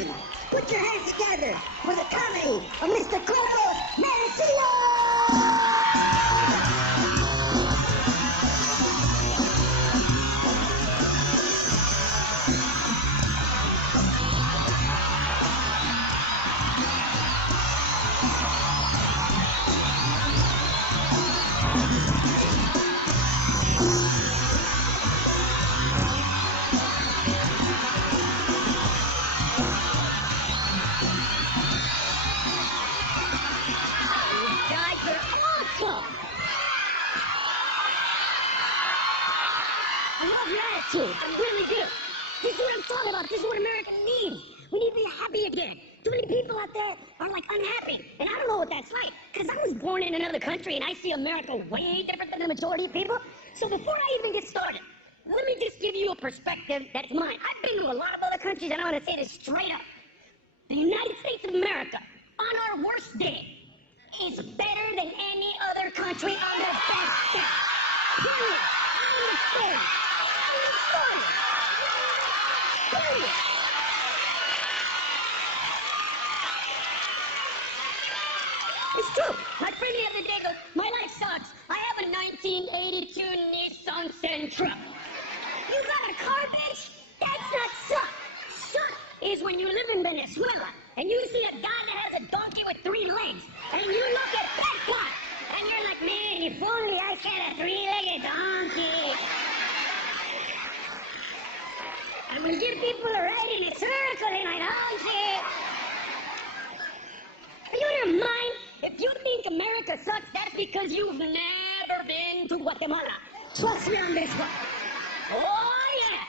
comedy. Put your hands together for the comedy of Mr. Carlos Mencia! I love your attitude. I really do. This is what I'm talking about. This is what America needs. We need to be happy again. Too many people out there are like unhappy, and I don't know what that's like, because I was born in another country, and I see America way different than the majority of people. So before I even get started, let me just give you a perspective that's mine. I've been to a lot of other countries, and I want to say this straight up. The United States of America, on our worst day, is better than any other country on their best day. Period. Period. It's true. My friend the other day goes, my life sucks. I have a 1982 Nissan Sentra. You got a car, bitch? That's not suck. Suck is when you live in Venezuela and you see a guy that has a donkey with 3 legs and you look at that guy and you're like, man, if only I had a 3-legged donkey. I will give people a ride in a circle in my donkey. Are you in your mind? If you think America sucks, that's because you've never been to Guatemala. Trust me on this one. Oh, yeah.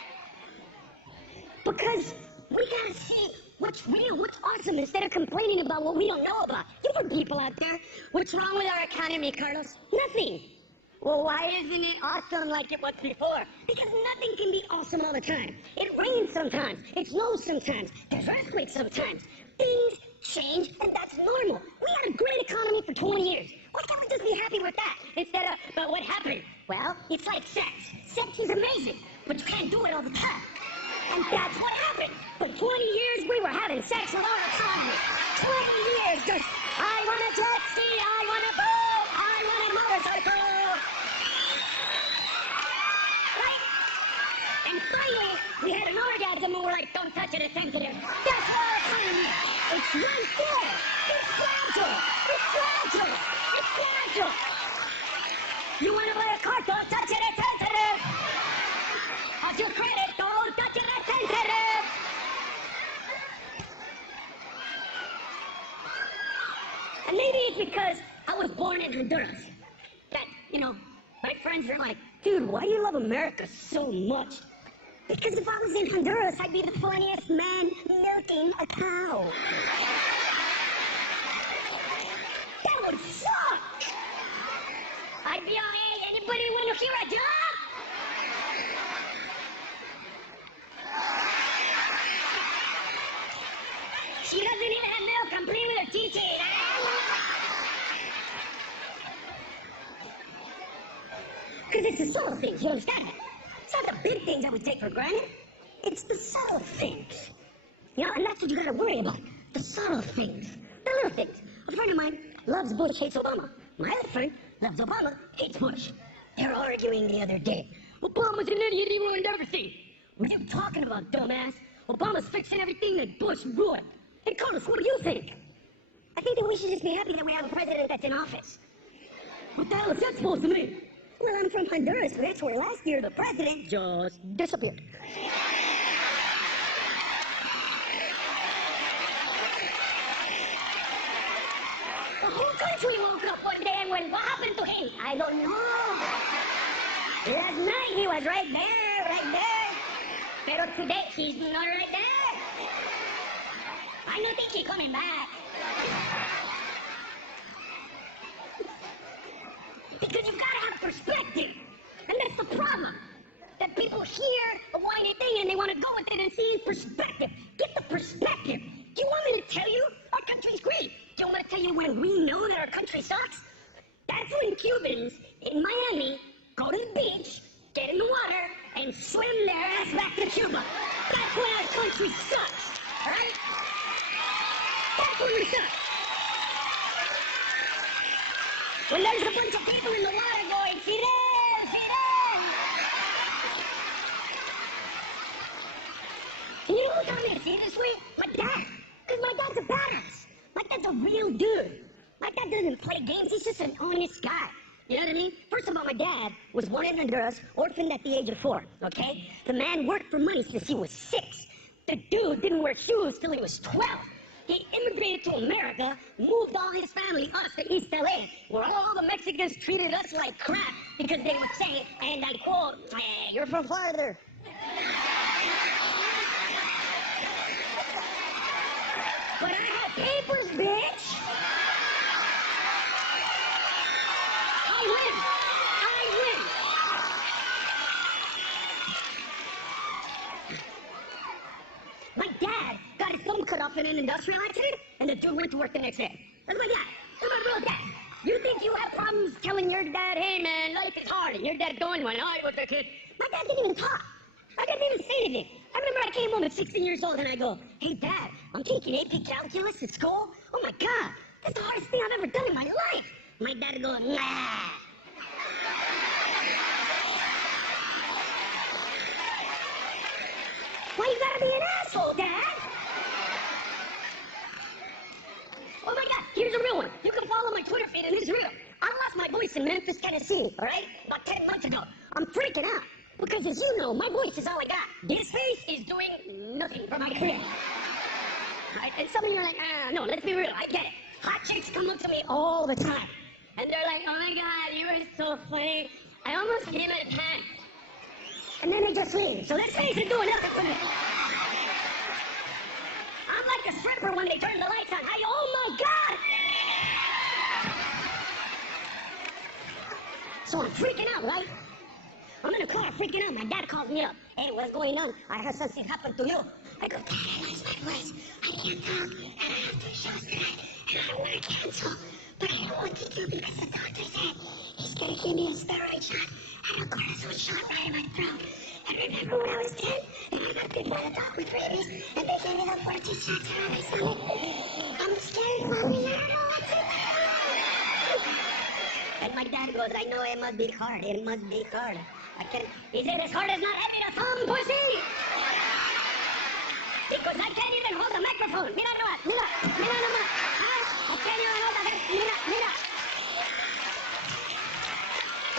Because we gotta see what's real, what's awesome, instead of complaining about what we don't know about. Different people out there. What's wrong with our economy, Carlos? Nothing. Well, why isn't it awesome like it was before? Because nothing can be awesome all the time. It rains sometimes. It snows sometimes. There's earthquakes sometimes. Things change, and that's normal. We had a great economy for 20 years. Why can't we just be happy with that instead of, but what happened? Well, it's like sex. Sex is amazing, but you can't do it all the time. And that's what happened. For 20 years, we were having sex with our economy. 20 years just, I want a jet ski, I want a boat, I want a motorcycle. Right? And finally, we had an orgasm and we're like, don't touch it, it's sensitive. That's our economy. It's right there. It's fragile. It's fragile. It's fragile. You want to buy a car, don't touch it, it's sensitive. How's your credit? Don't touch it, it's sensitive. And maybe it's because I was born in Honduras. That, my friends are like, dude, why do you love America so much? Because if I was in Honduras, I'd be the funniest man milking a cow. That would suck. I'd be on, hey, anybody want to hear a job? She doesn't even have milk, I'm playing with her TT. Because it's the subtle things, you understand that? It's not the big things that we take for granted. It's the subtle things. And that's what you gotta worry about. The subtle things. The little things. A friend of mine loves Bush, hates Obama. My other friend loves Obama, hates Bush. They were arguing the other day. Obama's an idiot, he ruined everything. What are you talking about, dumbass? Obama's fixing everything that Bush ruined. Hey, Carlos, what do you think? I think that we should just be happy that we have a president that's in office. What the hell is that supposed to mean? Well, I'm from Honduras, and that's where last year the president just disappeared. The whole country woke up one day and went, what happened to him? I don't know. Last night he was right there, right there. But today he's not right there. I don't think he's coming back. Because you've got to have perspective. And that's the problem. That people hear a whiny thing and they want to go with it and see perspective. Get the perspective. Do you want me to tell you our country's great? Do you want me to tell you when we know that our country sucks? That's when Cubans in Miami go to the beach, get in the water, and swim their ass back to Cuba. That's when our country sucks. right? That's when we suck. When there's a bunch of people in the water going, Fidel, Fidel. And you know who taught me to see this way? My dad. Because my dad's a badass. My dad's a real dude. My dad doesn't play games. He's just an honest guy. You know what I mean? First of all, my dad was born in Honduras, orphaned at the age of 4, okay? The man worked for money since he was 6. The dude didn't wear shoes till he was 12. He immigrated to America, moved all his family, us, to East LA, where all the Mexicans treated us like crap because they would say, and I quote, hey, you're from farther. But I have papers, bitch! I win! My dad got his thumb cut off in an industrial accident, and the dude went to work the next day. That's my dad. That's my real dad. You think you have problems telling your dad, hey man, life is hard, and your dad going, when I was a kid. My dad didn't even talk. I didn't even say anything. I remember I came home at 16 years old and I go, hey dad, I'm taking AP calculus at school. Oh my God, that's the hardest thing I've ever done in my life. My dad goes, nah. Why you gotta be an asshole, Dad? Oh my God, here's a real one. You can follow my Twitter feed and it's real. I lost my voice in Memphis, Tennessee, all right? About 10 months ago. I'm freaking out. Because as you know, my voice is all I got. This face is doing nothing for my career. Right? And some of you are like, no, let's be real, I get it. Hot chicks come up to me all the time. And they're like, oh my God, you are so funny. I almost came at a time. And then they just leave. So this face is doing nothing for me. I'm like a stripper when they turn the lights on. Oh my God! So I'm freaking out, right? I'm in the car freaking out. My dad calls me up. Hey, what's going on? I heard something happened to you. I go, Dad, I lost my voice. I can't talk. And I have 2 shows tonight. And I don't want to cancel. But I don't want to do because the doctor said he's going to give me a steroid shot and a cortisone shot right in my throat. And remember when I was 10 and I got bit by the dog with rabies and they gave me the 14 shots around my stomach? I'm scared, Mommy. I don't know what to do. And my dad goes, I know it must be hard. It must be hard. I can't. He said, as hard as not having a thumb, pussy. Because I can't even hold the microphone. Mira nomás, mira, mira nomás. I can't even hold the mira, mira.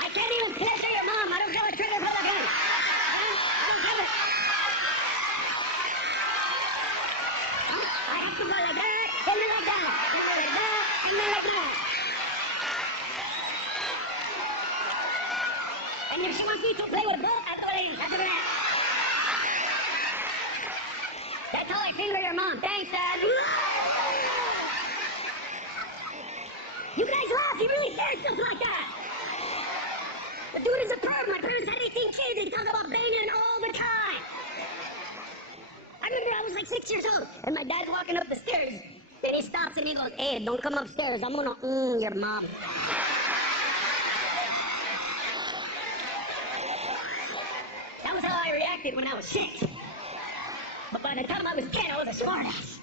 I can't even pleasure your mom. I don't have a trigger for the gun. I don't have it. I have to go like that, and then like that, and then like that, and then like that. And if she wants me to play with both, I have to do that. That's how I feel for your mom. Thanks, Dad. You guys laugh. He really said stuff like that. The dude is a perv. My parents had 18 kids. They talk about banging all the time. I remember I was like 6 years old, and my dad's walking up the stairs, and he stops and he goes, hey, don't come upstairs. I'm gonna your mom. That was how I reacted when I was 6. But by the time I was 10, I was a smartass.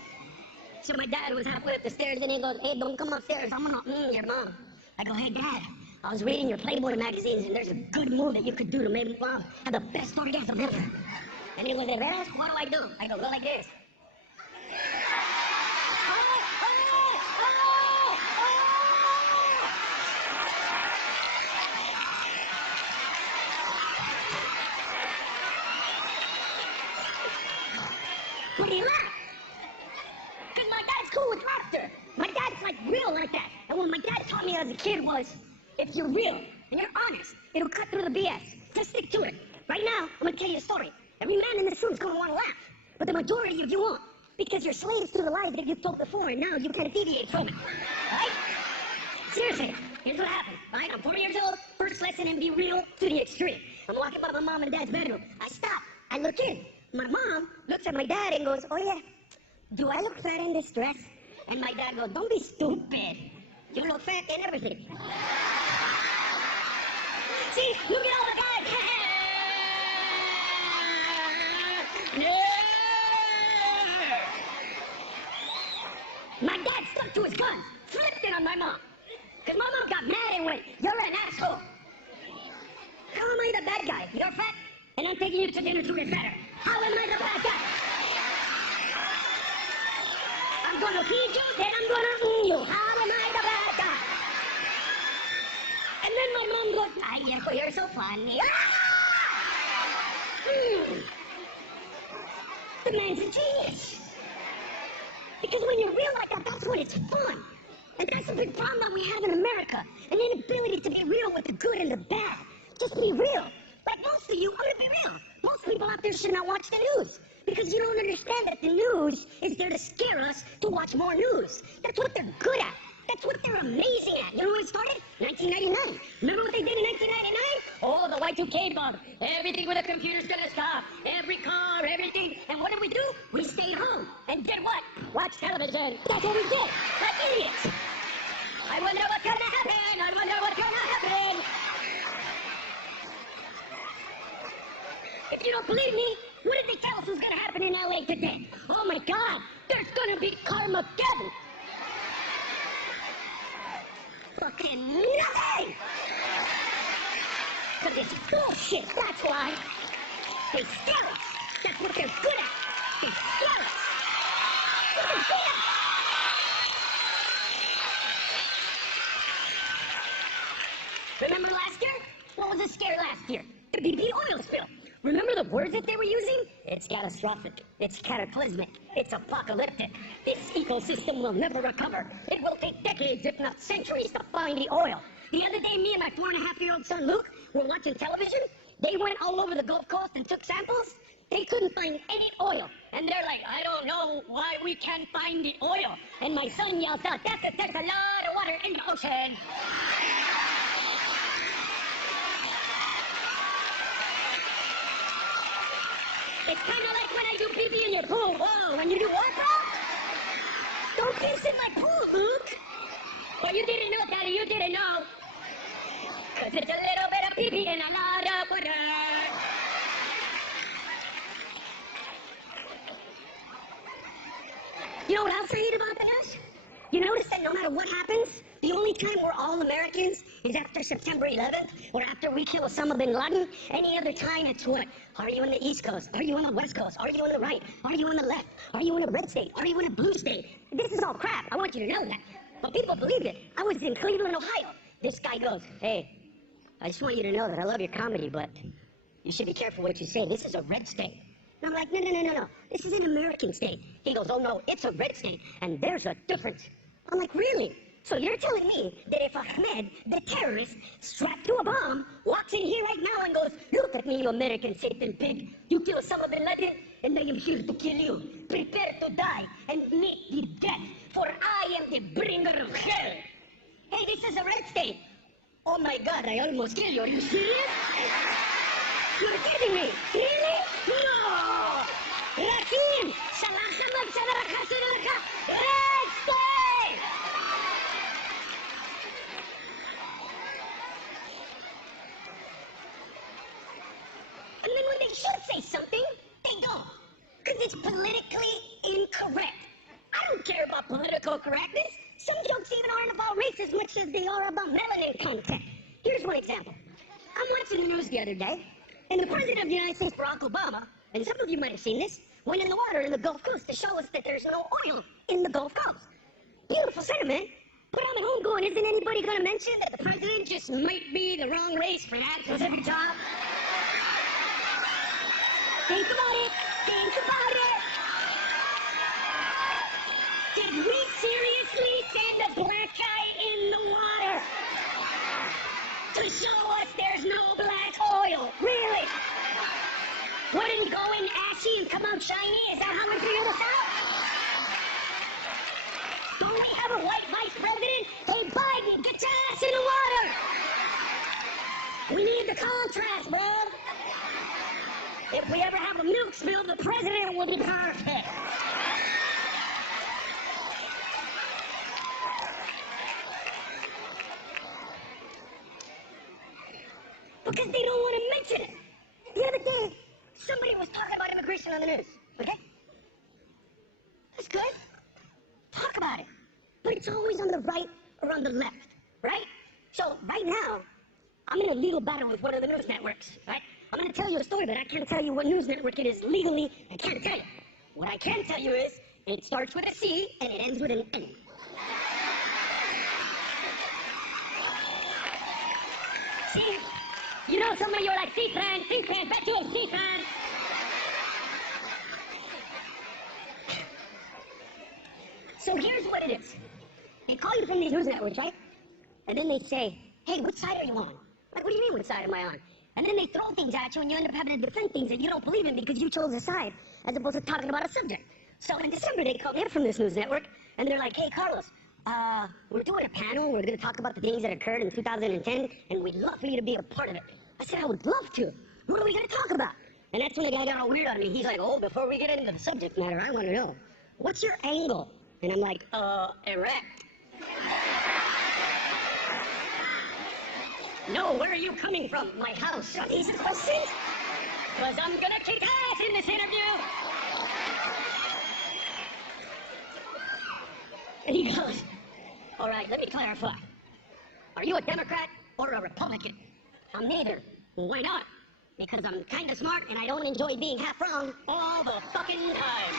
So my dad was halfway up the stairs and he goes, hey, don't come upstairs, I'm gonna your mom. I go, hey Dad, I was reading your Playboy magazines and there's a good move that you could do to make mom have the best orgasm ever. And he goes, de veras, what do? I go, go like this. But he laughed. Because my dad's cool with laughter. My dad's like real like that. And what my dad taught me as a kid was, if you're real and you're honest, it'll cut through the BS. Just stick to it. Right now, I'm going to tell you a story. Every man in this room is going to want to laugh. But the majority of you won't. Because you're slaves to the lies that you've told before, and now you can't deviate from it. Right? Seriously, here's what happened. Right? I'm 4 years old. First lesson in be real to the extreme. I'm walking by my mom and dad's bedroom. I stop. I look in. My mom looks at my dad and goes, oh yeah, do I look fat in this dress? And my dad goes, don't be stupid. You look fat in everything. See, look at all the guys. Yeah. taking you to dinner to get better. How am I the bad guy? I'm gonna feed you, then I'm gonna you. How am I the bad guy? And then my mom goes, ay, Yeko, you're so funny. The man's a genius. Because when you're real like that, that's when it's fun. And that's the big problem that we have in America. An inability to be real with the good and the bad. Just be real. Like most of you, I'm gonna be real. Most people out there should not watch the news. Because you don't understand that the news is there to scare us to watch more news. That's what they're good at. That's what they're amazing at. You know when it started? 1999. Remember what they did in 1999? Oh, the Y2K bug. Everything with a computer's gonna stop. Every car, everything. And what did we do? We stayed home. And did what? Watch television. That's what we did. Like idiots. I wonder what's gonna happen. I wonder what's gonna happen. If you don't believe me, what did they tell us was gonna happen in LA today? Oh my God, there's gonna be Carmageddon. Fucking nothing! Cause it's bullshit, that's why. They scare us. That's what they're good at. They scare us. What they're good at. Remember last year? What was a scare last year? The BP oil spill. Remember the words that they were using? It's catastrophic. It's cataclysmic. It's apocalyptic. This ecosystem will never recover. It will take decades, if not centuries, to find the oil. The other day, me and my 4.5-year-old son Luke were watching television. They went all over the Gulf Coast and took samples. They couldn't find any oil. And they're like, I don't know why we can't find the oil. And my son yells out, that's because there's a lot of water in the ocean. It's kind of like when I do pee-pee in your pool. Whoa, when you do what, bro? Don't piss in my pool, Luke. Well, you didn't know, Daddy, you didn't know. Cause it's a little bit of pee-pee and a lot of water. You know what else I hate about this? You notice that no matter what happens, the only time we're all Americans is after September 11th, or after we kill Osama bin Laden. Any other time, it's what? Are you on the East Coast? Are you on the West Coast? Are you on the right? Are you on the left? Are you in a red state? Are you in a blue state? This is all crap. I want you to know that. But people believe it. I was in Cleveland, Ohio. This guy goes, hey, I just want you to know that I love your comedy, but you should be careful what you say. This is a red state. And I'm like, no. This is an American state. He goes, oh no, it's a red state, and there's a difference. I'm like, really? So you're telling me that if Ahmed, the terrorist, strapped to a bomb, walks in here right now and goes, look at me, you American Satan pig. You kill Osama bin Laden, and I am here to kill you. Prepare to die and meet the death, for I am the bringer of hell. Hey, this is a red state. Oh my God, I almost killed you. Are you serious? You're kidding me. Really? No! Rakim! Salaka magsalaka salaka! Red state! And then when they should say something, they don't. Because it's politically incorrect. I don't care about political correctness. Some jokes even aren't about race as much as they are about melanin content. Here's one example. I'm watching the news the other day, and the President of the United States, Barack Obama, and some of you might have seen this, went in the water in the Gulf Coast to show us that there's no oil in the Gulf Coast. Beautiful sentiment, but I'm at home going, isn't anybody going to mention that the President just might be the wrong race for that specific job? Think about it. Think about it. Did we seriously send a black guy in the water to show us there's no black oil? Really? Wouldn't go in ashy and come out shiny? Is that how we figured this out? Don't we have a white vice president? Hey, Biden, get your ass in the water! We need the contrast, bro. If we ever have a milk spill, the president will be perfect. Because they don't want to mention it. The other day, somebody was talking about immigration on the news, okay? That's good. Talk about it. But it's always on the right or on the left, right? So right now, I'm in a legal battle with one of the news networks, right? I'm gonna tell you a story, but I can't tell you what news network it is legally. I can't tell you. What I can tell you is, it starts with a C and it ends with an N. See? You know, some of you are like, C-SPAN, bet you it's C-SPAN. So here's what it is. They call you from these news networks, right? And then they say, hey, which side are you on? Like, what do you mean, which side am I on? And then they throw things at you and you end up having to defend things that you don't believe in because you chose a side as opposed to talking about a subject. So in December, they called me up from this news network and they're like, hey, Carlos, we're doing a panel. We're going to talk about the things that occurred in 2010 and we'd love for you to be a part of it. I said, I would love to. What are we going to talk about? And that's when the guy got all weird on me. He's like, oh, before we get into the subject matter, I want to know, what's your angle? And I'm like, erect. No, where are you coming from? My house. Are these questions? Because I'm gonna kick ass in this interview. And he goes, all right, let me clarify. Are you a Democrat or a Republican? I'm neither. Why not? Because I'm kind of smart and I don't enjoy being half wrong all the fucking time.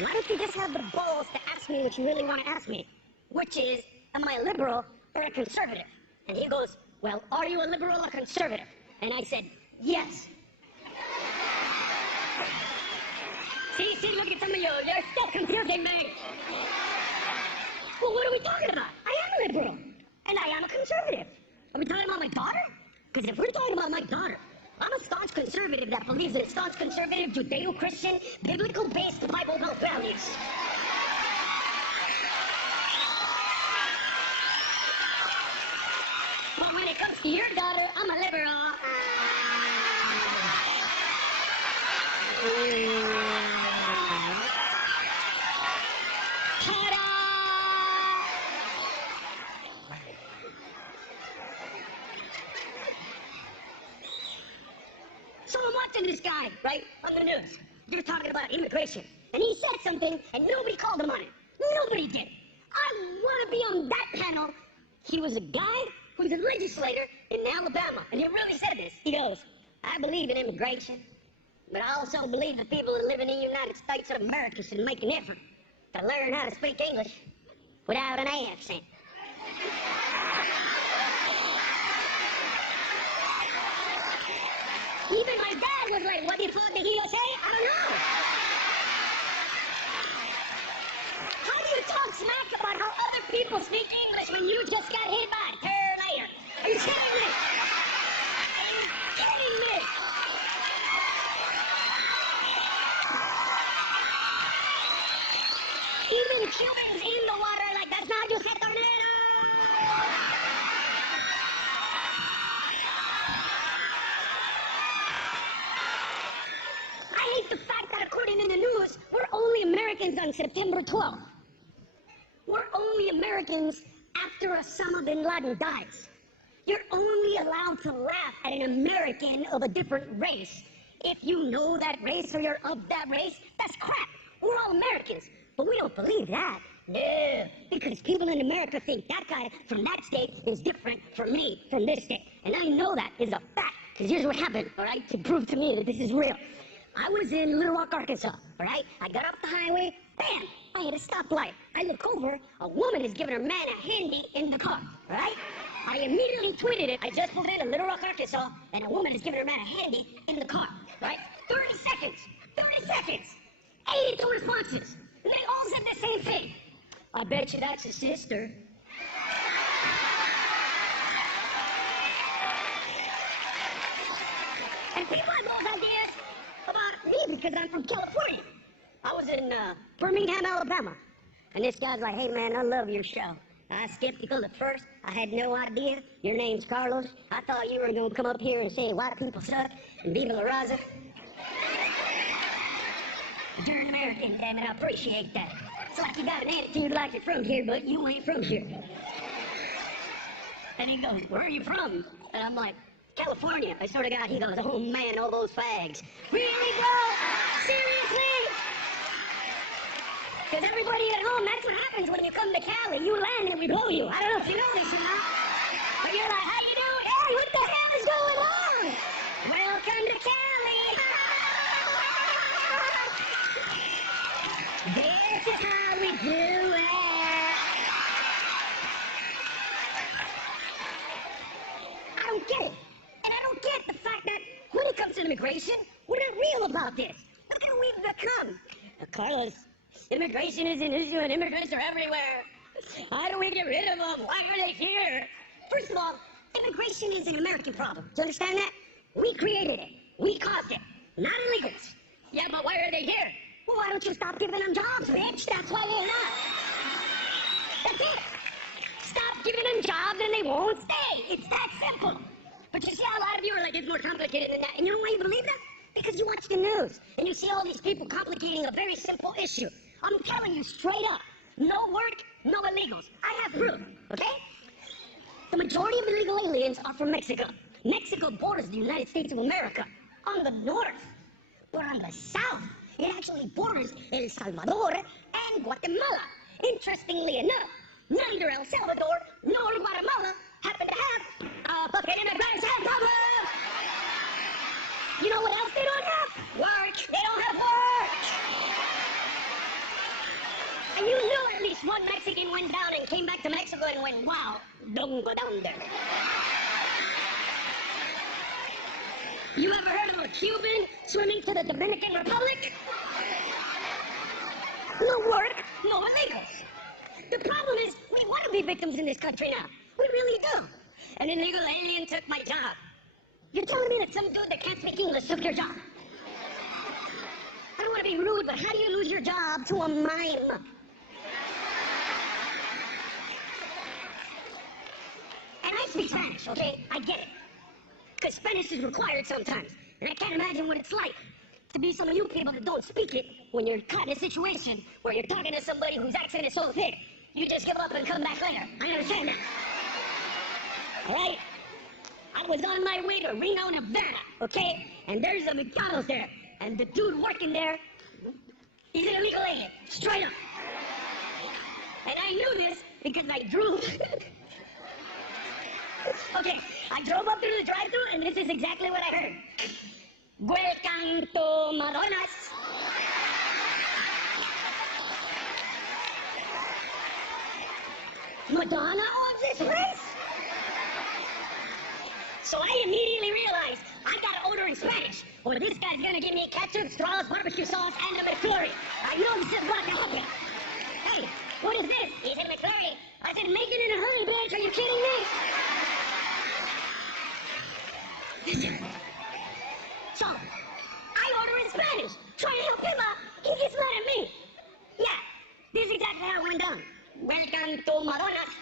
Why don't you just have the balls to ask me what you really want to ask me? Which is, am I a liberal or a conservative? And he goes, well, are you a liberal or conservative? And I said, yes. See, look at some of you. You're still confusing me. Well, what are we talking about? I am a liberal, and I am a conservative. Are we talking about my daughter? Because if we're talking about my daughter, I'm a staunch conservative that believes in staunch conservative, Judeo-Christian, biblical-based Bible Belt values. But when it comes to your daughter, I'm a liberal. Ta-da! So I'm watching this guy, right, on the news. They're talking about immigration. And he said something, and nobody called him on it. Nobody did. I want to be on that panel. He was a guy who's a legislator in Alabama, and he really said this. He goes, I believe in immigration, but I also believe that people living in the United States of America should make an effort to learn how to speak English without an accent. Even my dad was like, what the fuck did he say? I don't know. How do you talk smack about how other people speak English when you just got hit by a tornado? Are you kidding me? Are you kidding me? Even Cubans in the water like, that's not just a tornado. I hate the fact that according to the news, we're only Americans on September 12th. We're only Americans after Osama bin Laden dies. You're only allowed to laugh at an American of a different race. If you know that race or you're of that race, that's crap. We're all Americans, but we don't believe that. No, because people in America think that guy from that state is different from me from this state. And I know that is a fact, because here's what happened, all right, to prove to me that this is real. I was in Little Rock, Arkansas, all right? I got off the highway, bam, I hit a stoplight. I look over, a woman is giving her man a handy in the car, all right? I immediately tweeted it. I just pulled in Little Rock, Arkansas, and a woman is giving her man a handy in the car, right? 30 seconds, 82 responses. And they all said the same thing. I bet you that's his sister. And people have those ideas about me because I'm from California. I was in Birmingham, Alabama. And this guy's like, hey man, I love your show. I was skeptical at first. I had no idea. Your name's Carlos. I thought you were going to come up here and say white people suck and Viva La Raza. You're an American, damn it, I appreciate that. It's like you got an attitude like you're from here, but you ain't from here. And he goes, where are you from? And I'm like, California. I sort of got, he goes, oh man, all those fags. Really, bro? Seriously? Because everybody at home, that's what happens when you come to Cali. You land and we blow you. I don't know if you know this or not, but you're like, how you what the hell is going on? Welcome to Cali. This is how we do it. I don't get it. And I don't get the fact that when it comes to immigration, we're not real about this. Look at who we've become. Carlos, immigration is an issue and immigrants are everywhere. How do we get rid of them? Why are they here? First of all, immigration is an American problem. Do you understand that? We created it. We caused it. Not illegals. Yeah, but why are they here? Well, why don't you stop giving them jobs, bitch? That's why they're not. That's it. Stop giving them jobs and they won't stay. It's that simple. But you see how a lot of you are like, it's more complicated than that. And you know why you believe that? Because you watch the news and you see all these people complicating a very simple issue. I'm telling you straight up, no work, no illegals. I have proof, okay? The majority of illegal aliens are from Mexico. Mexico borders the United States of America on the north. But on the south, it actually borders El Salvador and Guatemala. Interestingly enough, neither El Salvador nor Guatemala happen to have fucking immigrants have cover. You know what else they don't have? Work. They don't have work. And you knew at least one Mexican went down and came back to Mexico and went, wow, don't go down there. You ever heard of a Cuban swimming to the Dominican Republic? No work, no illegals. The problem is, we want to be victims in this country now. We really do. An illegal alien took my job. You're telling me that some dude that can't speak English took your job? I don't want to be rude, but how do you lose your job to a mime? And I speak Spanish, okay? I get it. Because Spanish is required sometimes. And I can't imagine what it's like to be some of you people that don't speak it when you're caught in a situation where you're talking to somebody whose accent is so thick, you just give up and come back later. I understand that. All right? I was on my way to Reno, Nevada, okay? And there's a McDonald's there. And the dude working there, he's an illegal alien, straight up. And I knew this because I drove. Okay, I drove up through the drive-thru and this is exactly what I heard. Welcome to Madonna's. Madonna owns this place? So I immediately realized I gotta order in Spanish, or this guy's gonna give me ketchup, straws, barbecue sauce, and a McFlurry. I know this is about to happen. Hey, what is this? He said McFlurry. I said, make it in a hurry, bitch. Are you kidding me? So, I order in Spanish, trying to help him out. He gets mad at me. Yeah, this is exactly how it went down. Welcome to Madonna's.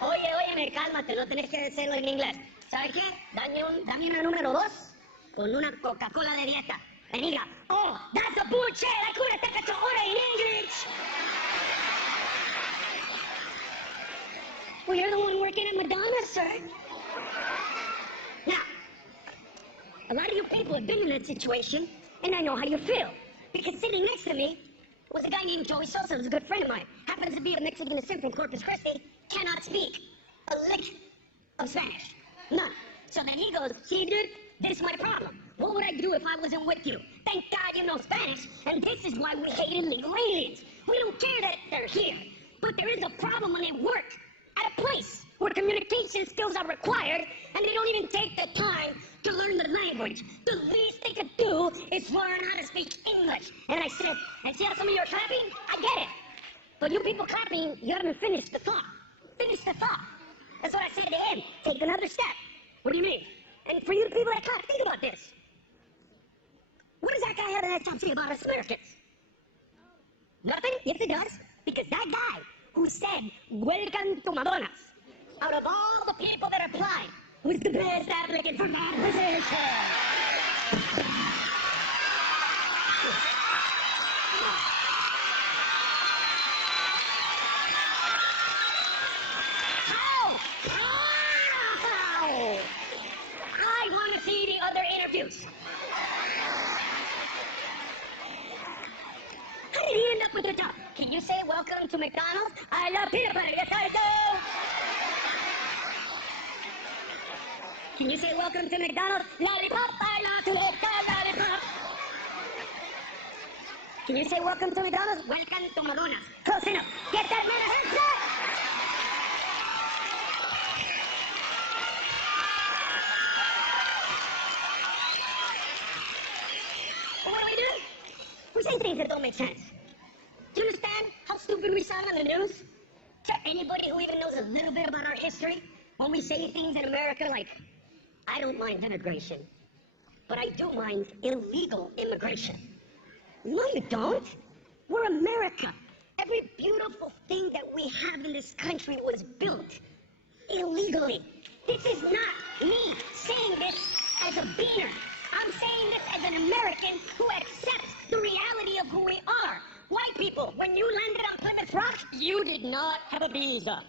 Oye, cálmate, no tenés que decirlo en inglés. ¿Sabes qué? Dame una número 2 con una Coca-Cola de dieta. And he got, oh, that's a bullshit. I couldn't take it to order in English. Well, you're the one working at Madonna, sir. Now, a lot of you people have been in that situation, and I know how you feel. Because sitting next to me was a guy named Joey Sosa, who's a good friend of mine. Happens to be a Mexican descent from Corpus Christi, cannot speak a lick of Spanish. None. So then he goes, see, dude, this is my problem. What would I do if I wasn't with you? Thank God you know Spanish, and this is why we hate illegal aliens. We don't care that they're here, but there is a problem when they work at a place where communication skills are required, and they don't even take the time to learn the language. The least they could do is learn how to speak English. And I said, and see how some of you are clapping? I get it. But you people clapping, you haven't finished the thought. Finish the thought. That's what I said to him. Take another step. What do you mean? And for you people that clap, think about this. What does that guy have to say about us Americans? Nothing? Yes, it does. Because that guy who said, welcome to Madonna's, out of all the people that applied, was the best applicant for that position. I want to see the other interviews. How did he end up with the job? Can you say welcome to McDonald's? I love peanut butter. Yes, I do. Can you say welcome to McDonald's? Lollipop, I love to lick the lollipop. Can you say welcome to McDonald's? Welcome to Madonna. Close enough. Get that man a headset! Well, what do? We say things that don't make sense. Do you understand how stupid we sound on the news? To anybody who even knows a little bit about our history, when we say things in America like, I don't mind immigration, but I do mind illegal immigration. No, you don't. We're America. Every beautiful thing that we have in this country was built illegally. This is not me saying this as a beaner. I'm saying this as an American who accepts the reality of who we are. White people, when you landed on Plymouth Rock, you did not have a visa.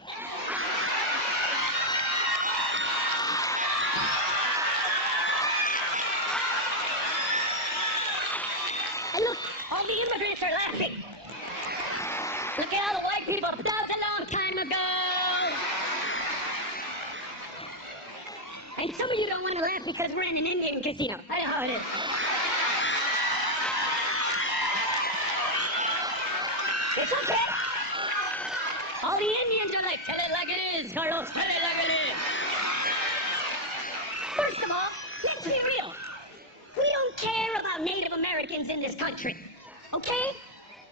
And look, all the immigrants are laughing. Look at all the white people. That was a long time ago. And some of you don't want to laugh because we're in an Indian casino. I know how it is. It's okay. All the Indians are like, tell it like it is, Carlos. Tell it like it is. First of all, let's be real. We don't care about Native Americans in this country, okay?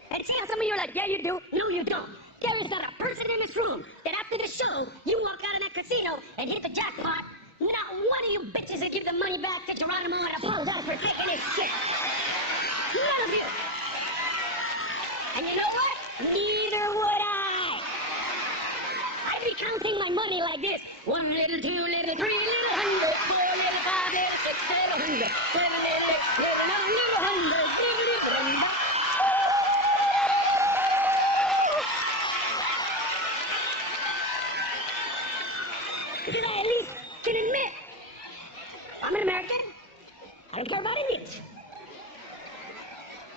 And see how some of you are like, yeah, you do. No, you don't. There is not a person in this room that after the show, you walk out of that casino and hit the jackpot. Not one of you bitches would give the money back to Geronimo and apologize for taking his shit. None of you. And you know what? Neither would I. I'd be counting my money like this. 1 little, 2 little, 3 little, 100, 4 little, 5 little, 6 little, 100, 7 little, 8 little, 9 little, 100, 10 little, 100. Because I at least can admit I'm an American. I don't care about Indians.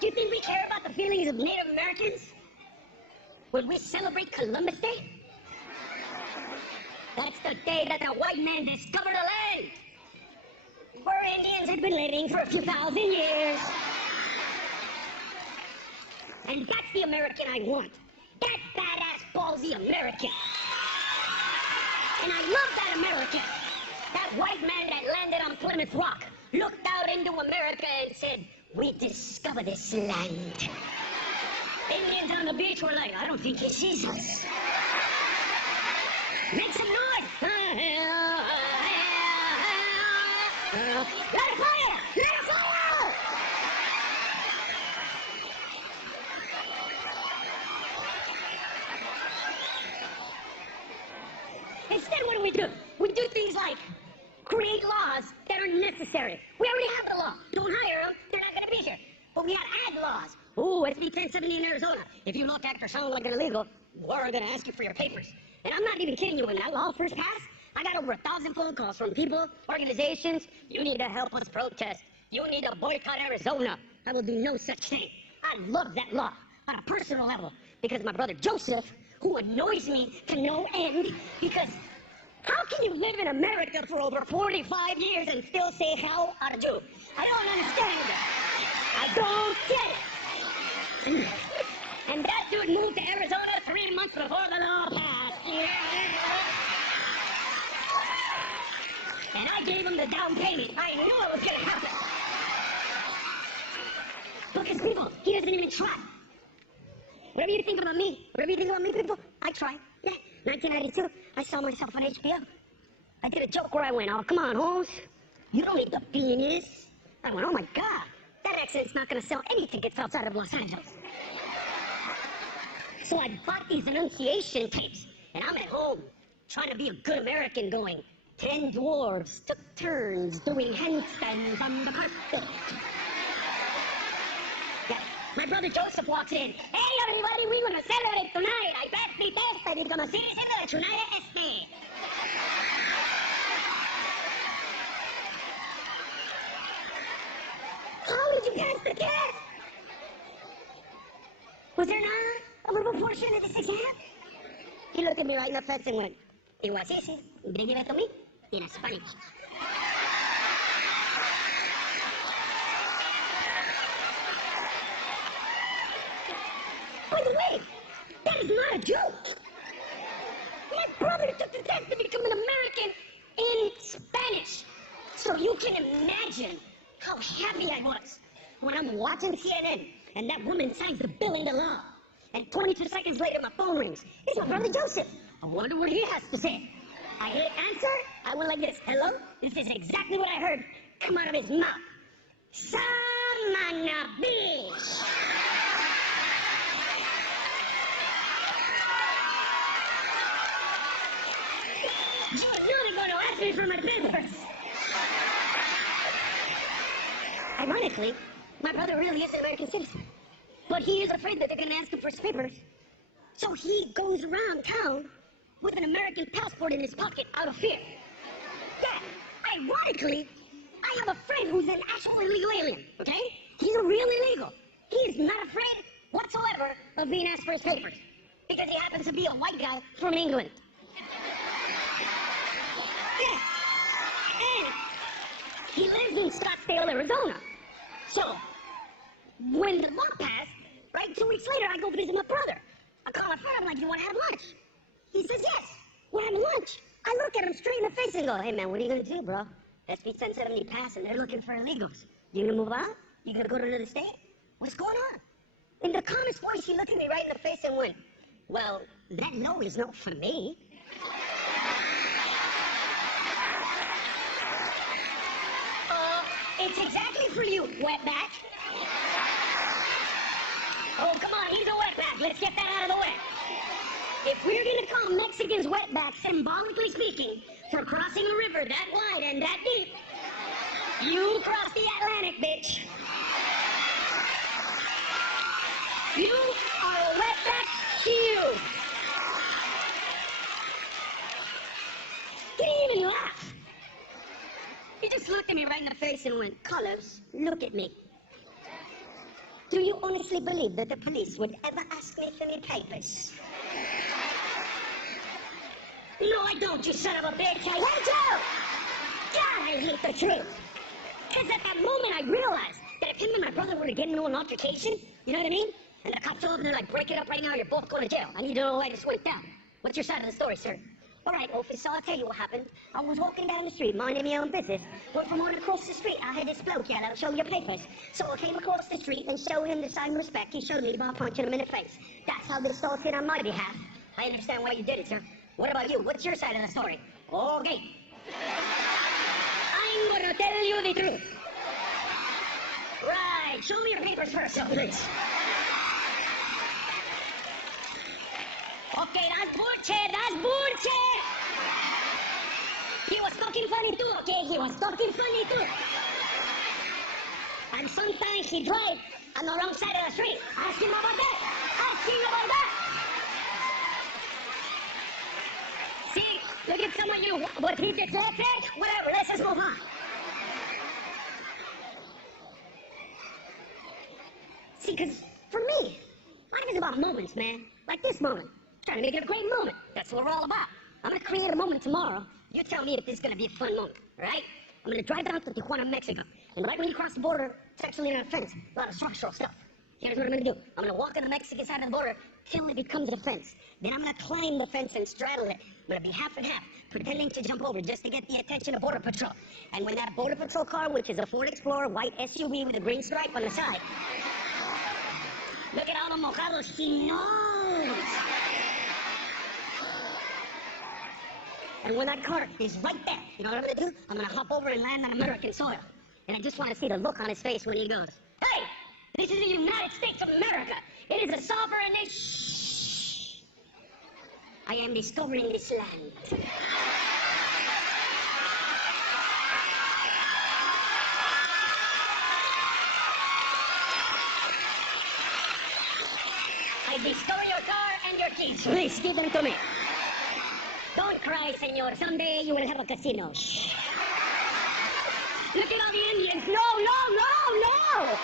Do you think we care about the feelings of Native Americans when we celebrate Columbus Day? That's the day that the white man discovered the land where Indians had been living for a few thousand years. And that's the American I want. That badass, ballsy American. And I love that American. That white man that landed on Plymouth Rock looked out into America and said, we discovered this land. Indians on the beach were like, I don't think he sees us. Make some noise! Light a fire! Light a fire! Instead, what do? We do things like create laws that are necessary. We already have the law. Don't hire them. They're not going to be here. But we gotta add laws. Ooh, SB 1070 in Arizona. If you look, act, or sound like an illegal, we're going to ask you for your papers. And I'm not even kidding you. When that law first passed, I got over 1,000 phone calls from people, organizations. You need to help us protest. You need to boycott Arizona. I will do no such thing. I love that law on a personal level because my brother Joseph, who annoys me to no end, because how can you live in America for over 45 years and still say how I do? I don't understand that. I don't get it. And that dude moved to Arizona 3 months before the law passed. And I gave him the down payment. I knew it was going to happen. Because people, he doesn't even try. Whatever you think about me, people, I try. Yeah, 1992, I saw myself on HBO. I did a joke where I went, oh, come on, Holmes. You don't need to be in this. I went, oh my God, that accent's not going to sell any tickets outside of Los Angeles. So I bought these enunciation tapes, and I'm at home trying to be a good American going, 10 dwarves took turns doing handstands on the carpet. Yeah. My brother Joseph walks in. Hey, everybody, we want to celebrate tonight. Hay fiesta y como sigue siendo la chunaya este. How did you pass the test? Was there not a little portion of this exam? He looked at me right in the face and went, it was easy. Bring it to me in Spanish. by the way, that is not a joke. My brother took the test to become an American in Spanish. So you can imagine how happy I was when I'm watching CNN and that woman signs the bill into law. And 22 seconds later, my phone rings. It's my brother Joseph. I wonder what he has to say. I hit answer. I went like this. Hello? This is exactly what I heard come out of his mouth. Samana bitch. You're not going to ask me for my papers. Ironically, my brother really is an American citizen. But he is afraid that they're going to ask him for his papers. So he goes around town with an American passport in his pocket out of fear. Yeah, ironically, I have a friend who's an actual illegal alien, okay? He's a real illegal. He is not afraid whatsoever of being asked for his papers because he happens to be a white guy from England. Yeah, and he lives in Scottsdale, Arizona. So, when the law passed, right, 2 weeks later, I go visit my brother. I call my friend, I'm like, you want to have lunch? He says, yes, we're having lunch. I look at him straight in the face and go, hey man, what are you going to do, bro? SB 1070 passed and they're looking for illegals. You going to move out? You going to go to another state? What's going on? In the calmest voice, he looked at me right in the face and went, well, that no is not for me. It's exactly for you, wetback. Oh, come on, he's a wetback. Let's get that out of the way. If we're gonna call Mexicans wetbacks, symbolically speaking, for crossing a river that wide and that deep, you cross the Atlantic, bitch. You are a wetback to you. He didn't even laugh. He just looked at me right in the face and went, Carlos, look at me. Do you honestly believe that the police would ever ask me for any papers? No, I don't, you son of a bitch. I hate you! God, I hate the truth. Because at that moment I realized that if him and my brother were to get into an altercation, you know what I mean? And the cops show up and they're like, break it up right now, you're both going to jail. I need to know why this went down. What's your side of the story, sir? All right, officer, I'll tell you what happened. I was walking down the street, minding my own business. Went from on across the street, I had this bloke yell, show your papers. So I came across the street and showed him the same respect he showed me by punching him in the face. That's how this started on my behalf. I understand why you did it, sir. What about you? What's your side of the story? Okay. I'm gonna tell you the truth. Right, show me your papers first, so please. Okay, that's bullshit, that's bullshit! He was talking funny too, okay? He was talking funny too. And sometimes he drive on the wrong side of the street. Ask him about that. Ask him about that. See, look at some of you. What he just said, whatever, let's just move on. See, because for me, life is about moments, man. Like this moment. Trying to make it a great moment. That's what we're all about. I'm going to create a moment tomorrow. You tell me if this is going to be a fun moment, all right? I'm going to drive down to Tijuana, Mexico. And right when you cross the border, it's actually not a fence. A lot of structural stuff. Here's what I'm going to do. I'm going to walk on the Mexican side of the border till it becomes a fence. Then I'm going to climb the fence and straddle it. I'm going to be half and half, pretending to jump over just to get the attention of Border Patrol. And when that Border Patrol car, which is a Ford Explorer white SUV with a green stripe on the side, look at all the mojados he knows. And when that car is right there, you know what I'm going to do? I'm going to hop over and land on American soil. And I just want to see the look on his face when he goes, hey, this is the United States of America. It is a sovereign nation. Shh. I am discovering this land. I discover your car and your keys. Please give them to me. Don't cry, senor. Someday you will have a casino. Shh. Look at all the Indians. No, no, no, no!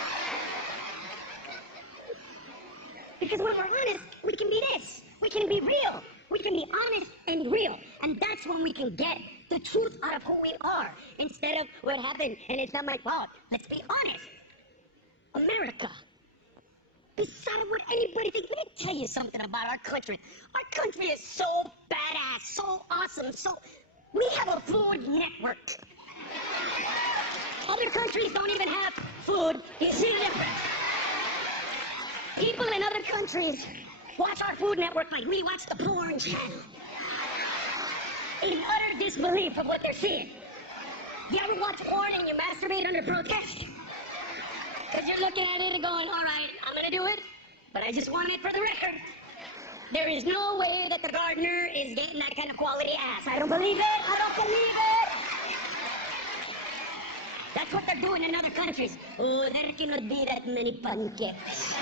Because when we're honest, we can be this. We can be real. We can be honest and real. And that's when we can get the truth out of who we are. Instead of what happened and it's not my fault. Let's be honest. America is decide what anybody thinks. Let me tell you something about our country. Our country is so badass, so awesome, we have a food network. Other countries don't even have food. You see the difference? People in other countries watch our food network like we watch the porn channel. In utter disbelief of what they're seeing. You ever watch porn and you masturbate under protest? Because you're looking at it and going, all right, I'm going to do it, but I just want it for the record. There is no way that the gardener is getting that kind of quality ass. I don't believe it. I don't believe it. That's what they're doing in other countries. Oh, there cannot be that many pancakes.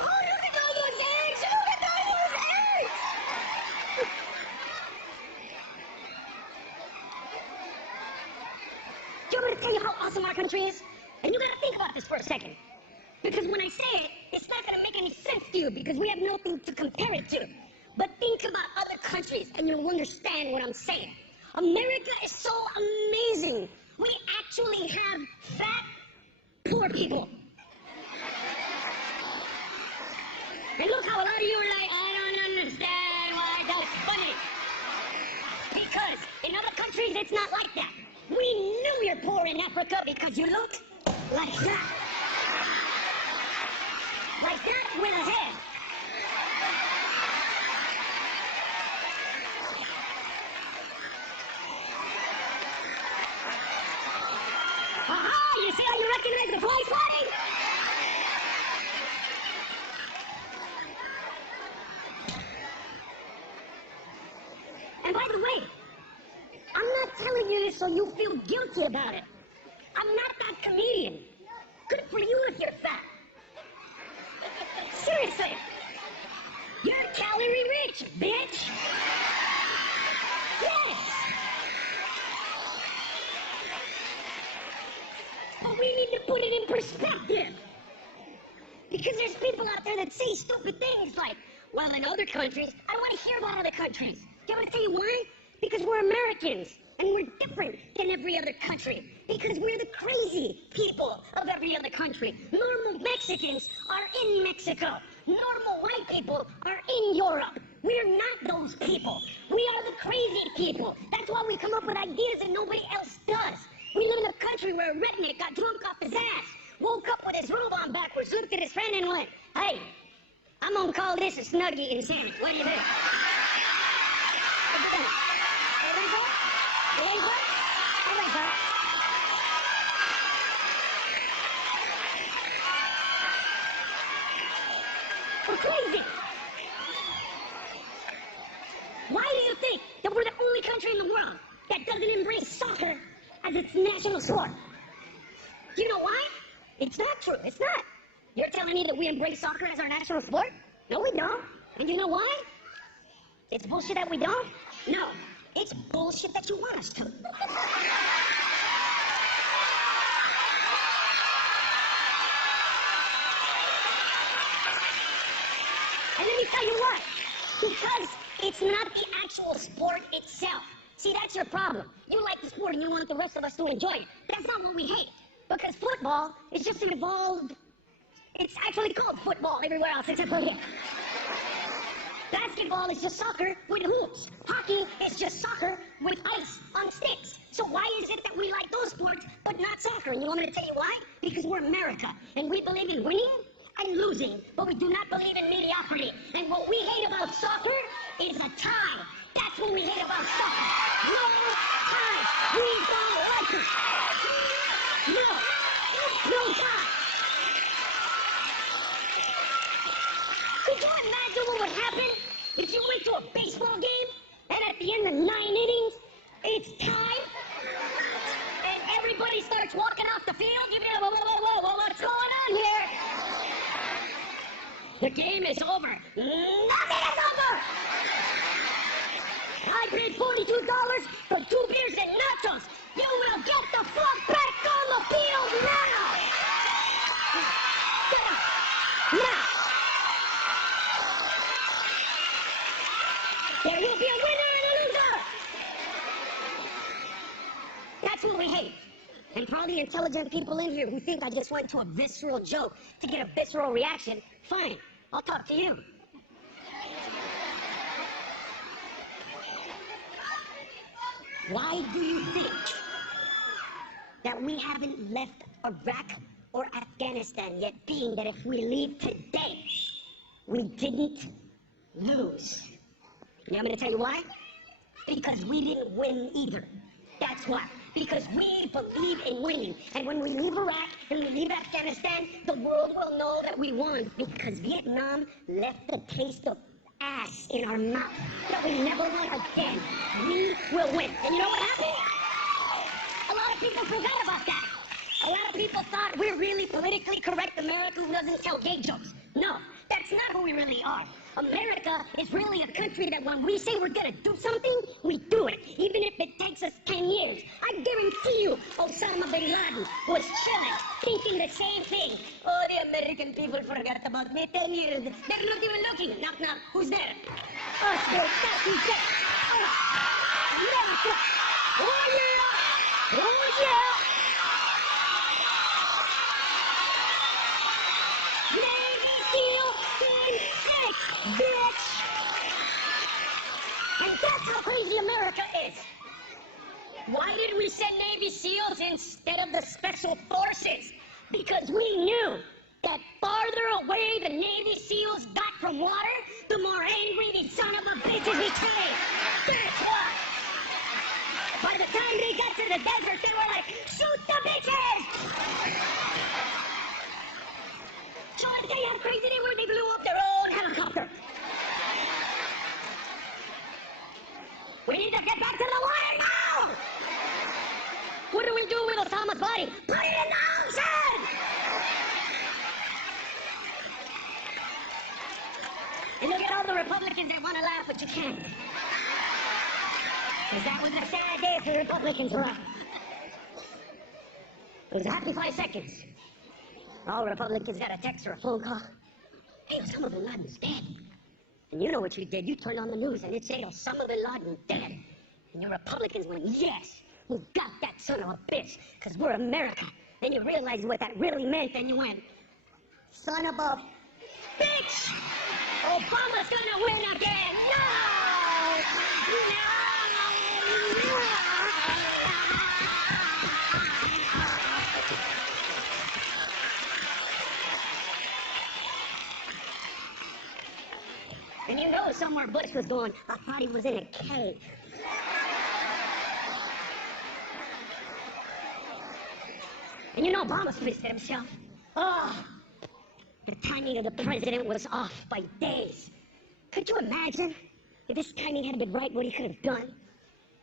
Oh, look at all those eggs! Look at all those eggs! Do you want me to tell you how awesome our country is? And you gotta think about this for a second. Because when I say it, it's not gonna make any sense to you because we have nothing to compare it to. But think about other countries and you'll understand what I'm saying. America is so amazing. We actually have fat, poor people. And look how a lot of you are like, I don't understand why that's funny. Because in other countries, it's not like that. We knew you're poor in Africa because you look like that. Like that with a head. Aha! You see how you recognize the fly swatting? And by the way, I'm not telling you this so you feel guilty about it. I'm not that comedian. Good for you if you're fat. Seriously. You're calorie rich, bitch. Yes. But we need to put it in perspective. Because there's people out there that say stupid things like, well, in other countries, I don't want to hear about other countries. Do you want to tell you why? Because we're Americans, and we're different than every other country. Because we're the crazy people of every other country. Normal Mexicans are in Mexico. Normal white people are in Europe. We're not those people. We are the crazy people. That's why we come up with ideas that nobody else does. We live in a country where a redneck got drunk off his ass, woke up with his robe on backwards, looked at his friend and went, hey, I'm gonna call this a Snuggie and sandwich. What do you think? We're crazy. Why do you think that we're the only country in the world that doesn't embrace soccer as its national sport? Do you know why? It's not true. It's not. You're telling me that we embrace soccer as our national sport? No, we don't. And you know why? It's bullshit that we don't? No. It's bullshit that you want us to. And let me tell you what. Because it's not the actual sport itself. See, that's your problem. You like the sport and you want the rest of us to enjoy it. That's not what we hate. Because football is just an evolved... It's actually called football everywhere else except for here. Basketball is just soccer with hoops. Hockey is just soccer with ice on sticks. So why is it that we like those sports but not soccer? And you want me to tell you why? Because we're America, and we believe in winning and losing, but we do not believe in mediocrity. And what we hate about soccer is a tie. That's what we hate about soccer. No tie. We don't like it. No tie. Could you imagine what would happen if you went to a baseball game and at the end of 9 innings, it's time and everybody starts walking off the field? You'd be like, whoa, what's going on here? The game is over. Nothing is over! I paid $42 for 2 beers and nachos. You will get the fuck back on the field now! Get up! Now! There will be a winner and a loser! That's what we hate. And for all the intelligent people in here who think I just went to a visceral joke to get a visceral reaction, fine, I'll talk to you. Why do you think that we haven't left Iraq or Afghanistan yet, being that if we leave today, we didn't lose? You want me to tell you why? Because we didn't win either. That's why. Because we believe in winning. And when we leave Iraq and we leave Afghanistan, the world will know that we won. Because Vietnam left a taste of ass in our mouth that we never want again. We will win. And you know what happened? A lot of people forgot about that. A lot of people thought we're really politically correct America who doesn't tell gay jokes. No, that's not who we really are. America is really a country that when we say we're gonna do something, we do it, even if it takes us 10 years. I guarantee you, Osama bin Laden was chilling, thinking the same thing. Oh, the American people forgot about me 10 years. They're not even looking. Knock, knock. Who's there? Oh, who's there? Oh, America. Oh, yeah. Oh, yeah. Bitch! And that's how crazy America is. Why did we send Navy SEALs instead of the Special Forces? Because we knew that farther away the Navy SEALs got from water, the more angry these son of a bitches became. That's why. By the time they got to the desert, they were like, shoot the bitches! So I tell you how crazy they were, they blew up their own helicopter. We need to get back to the water now! What do we do with Osama's body? Put it in the ocean! And look at all the Republicans that want to laugh, but you can't. Because that was a sad day for Republicans, right? It was a happy 5 seconds. All Republicans got a text or a phone call. Hey, Osama bin Laden's dead. And you know what you did. You turned on the news and it said Osama bin Laden dead. And your Republicans went, yes, we got that son of a bitch, because we're America. And you realized what that really meant, and you went, son of a bitch! Obama's gonna win again! No! No! And you know somewhere Bush was going, I thought he was in a cave. And you know Obama's pissed at himself. Oh, the timing of the president was off by days. Could you imagine if this timing had been right, what he could have done?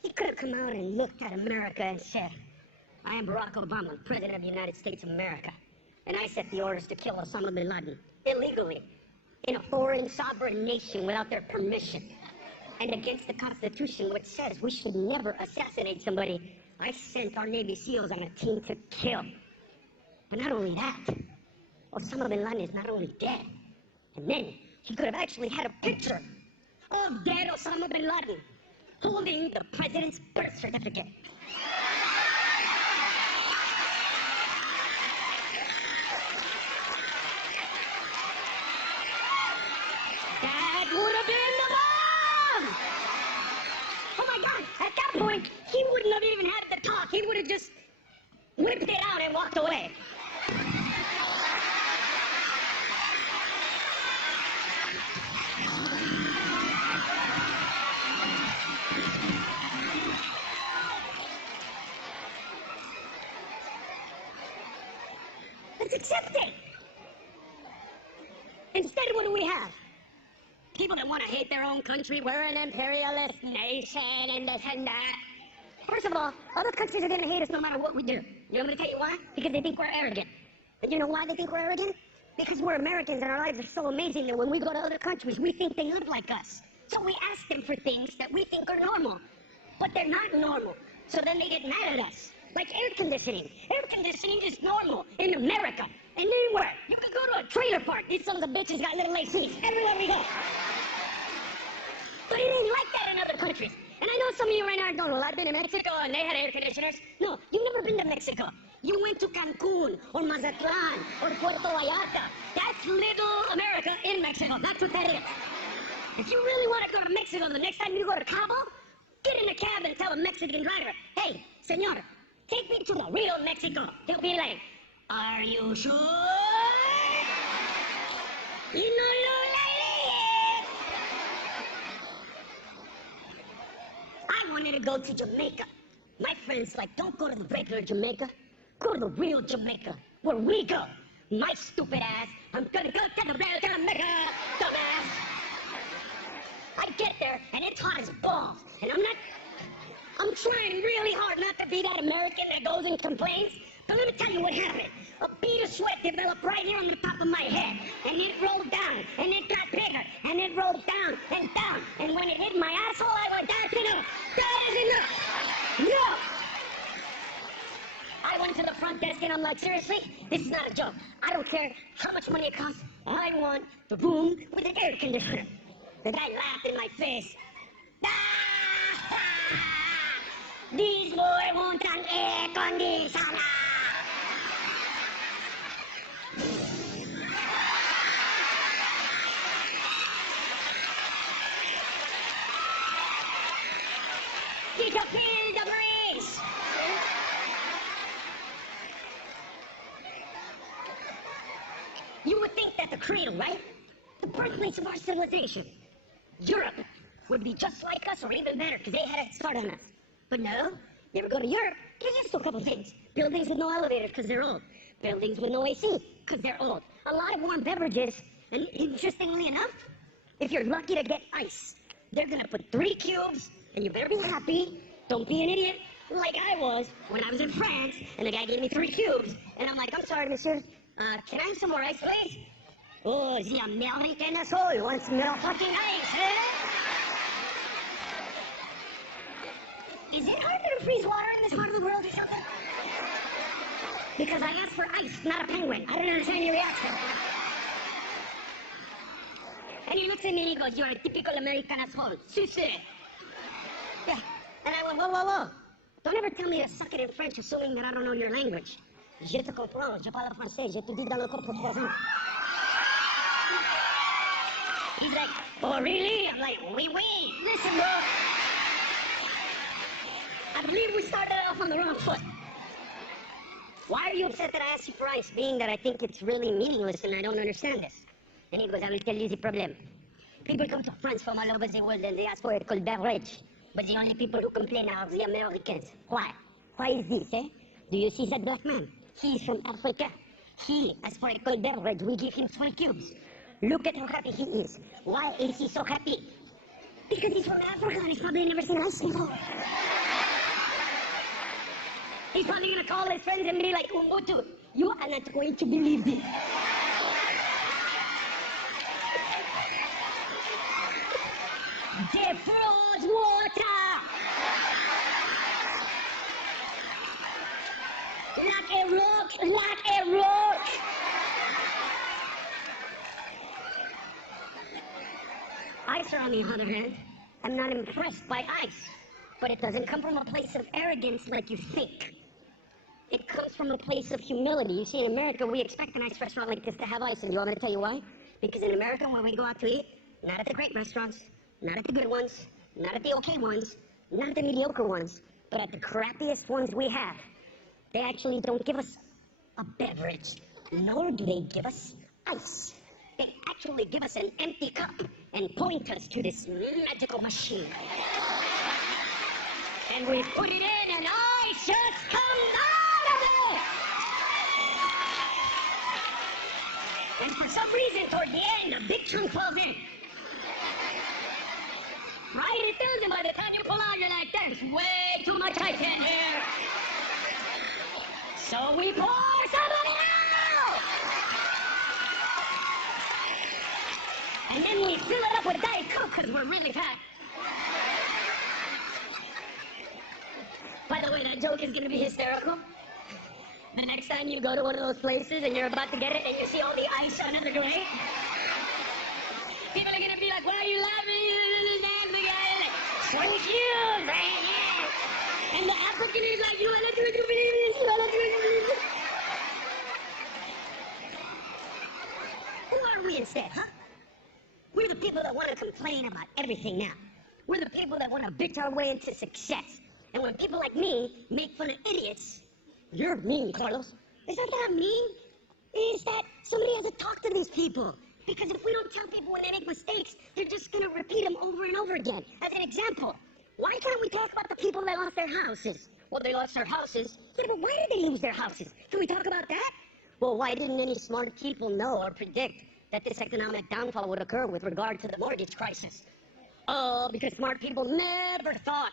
He could have come out and looked at America and said, I am Barack Obama, President of the United States of America, and I set the orders to kill Osama bin Laden illegally in a foreign sovereign nation without their permission and against the Constitution, which says we should never assassinate somebody. I sent our Navy SEALs on a team to kill. But not only that, Osama bin Laden is not only dead, and then he could have actually had a picture of dead Osama bin Laden holding the president's birth certificate. That would have been the bomb! Oh my God, at that point, he wouldn't have even had to talk. He would have just whipped it out and walked away. Let's accept it. Instead, what do we have? People that want to hate their own country. We're an imperialist nation and this and that. First of all, other countries are going to hate us no matter what we do. You know what I'm going to tell you why? Because they think we're arrogant. And you know why they think we're arrogant? Because we're Americans and our lives are so amazing that when we go to other countries, we think they live like us. So we ask them for things that we think are normal. But they're not normal. So then they get mad at us. Like air conditioning. Air conditioning is normal in America. And anywhere. You can go to a trailer park. These sons of bitches got little ACs everywhere we go. But it ain't like that in other countries. And I know some of you right now are going, well, I've been to Mexico and they had air conditioners. No, you've never been to Mexico. You went to Cancun or Mazatlan or Puerto Vallarta. That's little America in Mexico. That's what that is. If you really want to go to Mexico the next time you go to Cabo, get in a cab and tell a Mexican driver, hey, senor, take me to the real Mexico. He'll be like, are you sure? You know, I wanted to go to Jamaica. My friend's like, don't go to the regular Jamaica. Go to the real Jamaica, where we go. My stupid ass, I'm gonna go to the real Jamaica, dumbass. I get there, and it's hot as balls. And I'm trying really hard not to be that American that goes and complains. But let me tell you what happened. A bead of sweat developed right here on the top of my head. And it rolled down, and it got bigger, and it rolled down and down. And when it hit my asshole, I went, that's enough. That is enough. No. I went to the front desk and I'm like, seriously? This is not a joke. I don't care how much money it costs. I want the room with an air conditioner. The guy laughed in my face. This boy wants an air conditioner. Did you feel the breeze? You would think that the cradle, right? The birthplace of our civilization, Europe, would be just like us or even better because they had a start on us. But no, you ever go to Europe, get used to a couple things. Buildings with no elevators because they're old. Buildings with no AC because they're old. A lot of warm beverages, and interestingly enough, if you're lucky to get ice, they're gonna put 3 cubes, and you better be happy. Don't be an idiot like I was when I was in France, and the guy gave me 3 cubes, and I'm like, I'm sorry, monsieur, can I have some more ice, please? Oh, the American asshole wants more fucking ice, eh? Is it harder to freeze water in this part of the world or something? Because I asked for ice, not a penguin. I don't understand your reaction. And he looks at me and he goes, you're a typical American asshole. Sucé. Yeah. And I went, whoa, whoa, whoa. Don't ever tell me to suck it in French assuming that I don't know your language. Je te comprends, je parle français, je te dis dans le corps pour 3 ans. He's like, oh, really? I'm like, oui, oui. Listen, bro. I believe we started off on the wrong foot. Why are you upset that I asked you for ice, being that I think it's really meaningless and I don't understand this? And he goes, I will tell you the problem. People come to France from all over the world and they ask for a cold beverage. But the only people who complain are the Americans. Why? Why is this, eh? Do you see that black man? He is from Africa. He asks for a cold beverage. We give him 12 cubes. Look at how happy he is. Why is he so happy? Because he's from Africa and he's probably never seen ice before. He's probably gonna call his friends and be like, Umutu, you are not going to believe this. They froze water! Like a rock, like a rock! Ice, on the other hand, I'm not impressed by ice. But it doesn't come from a place of arrogance like you think. It comes from a place of humility. You see, in America, we expect a nice restaurant like this to have ice, and you want me to tell you why? Because in America, when we go out to eat, not at the great restaurants, not at the good ones, not at the okay ones, not at the mediocre ones, but at the crappiest ones we have, they actually don't give us a beverage, nor do they give us ice. They actually give us an empty cup and point us to this magical machine. And we put it in, and ice just comes out of it! And for some reason, toward the end, a big chunk falls in. Right? It does, and by the time you pull out, you're like, there's way too much ice in here. So we pour some of it out! And then we fill it up with Diet Coke, because we're really fat. By the way, that joke is going to be hysterical. The next time you go to one of those places and you're about to get it and you see all the ice under the grate, people are going to be like, why are you laughing? 12 cubes! looking at it like, you wanna do it, you believe this, you wanna do it, you believe this. Who are we instead, huh? We're the people that want to complain about everything now. We're the people that want to bitch our way into success. And when people like me make fun of idiots, you're mean, Carlos. It's not that I'm mean. It's that somebody has to talk to these people. Because if we don't tell people when they make mistakes, they're just going to repeat them over and over again. As an example, why can't we talk about the people that lost their houses? Well, they lost their houses. Yeah, but why did they lose their houses? Can we talk about that? Well, why didn't any smart people know or predict that this economic downfall would occur with regard to the mortgage crisis? Oh, because smart people never thought,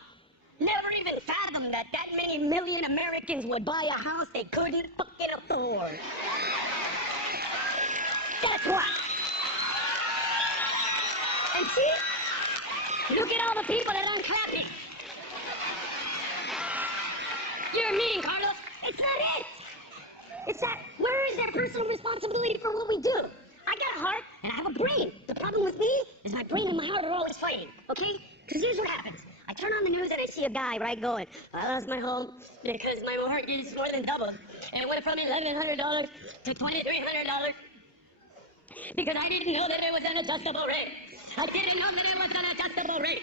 never even fathomed that many million Americans would buy a house they couldn't fucking afford. That's why. And see? Look at all the people that aren't clapping. You're mean, Carlos. It's not it. It's that, where is their personal responsibility for what we do? I got a heart, and I have a brain. The problem with me is my brain and my heart are always fighting, okay? Because here's what happens. I turn on the news and I see a guy, right, going, I lost my home because my mortgage is more than doubled. And it went from $1,100 to $2,300 because I didn't know that it was an adjustable rate. I didn't know that it was an adjustable rate.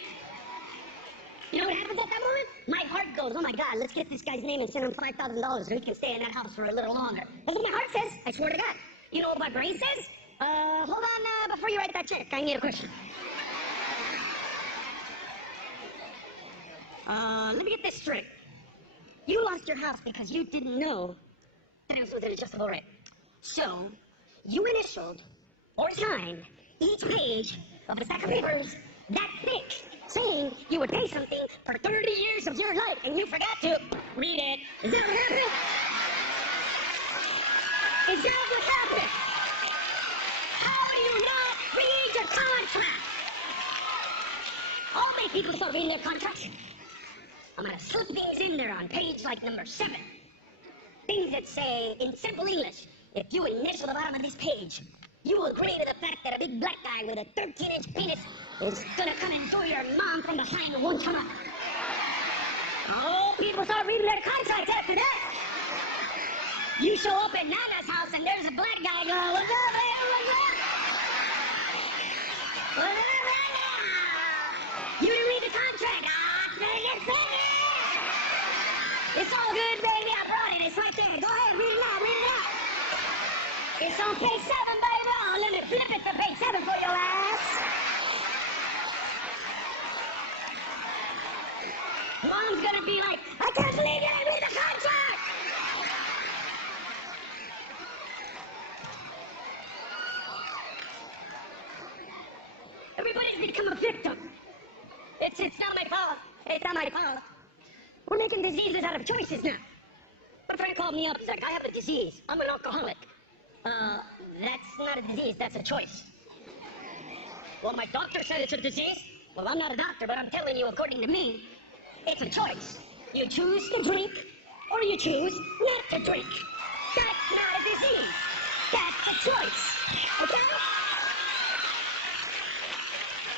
You know what happens at that moment? My heart goes, oh my God, let's get this guy's name and send him $5,000 so he can stay in that house for a little longer. That's what my heart says, I swear to God. You know what my brain says? Hold on, before you write that check, I need a question. Let me get this straight. You lost your house because you didn't know that it was with an adjustable rate. So, you initialed or signed each page of a stack of papers that thick, saying you would pay something for 30 years of your life, and you forgot to read it. Is that what happened? Is that what happened? How do you not read your contract? I'll make people start reading their contracts. I'm gonna slip things in there on page like number 7. Things that say, in simple English, if you initial the bottom of this page, you agree to the fact that a big black guy with a 13-inch penis is gonna come and do your mom from behind and won't come up. Oh, people start reading their contracts after that. You show up at Nana's house and there's a black guy going, what's up, man? What's up? What's up, Nana? You didn't read the contract. It's all good, baby. I brought it. It's right there. Go ahead, read it out, read it out. It's on page 7, baby. Oh, let me flip it to page 7 for your ass. Mom's gonna be like, I can't believe you didn't read the contract. Everybody's become a victim. It's not my fault. It's not my fault. We're making diseases out of choices now. My friend called me up. He's like, I have a disease. I'm an alcoholic. That's not a disease. That's a choice. Well, my doctor said it's a disease. Well, I'm not a doctor, but I'm telling you, according to me, it's a choice. You choose to drink, or you choose not to drink. That's not a disease. That's a choice. Okay?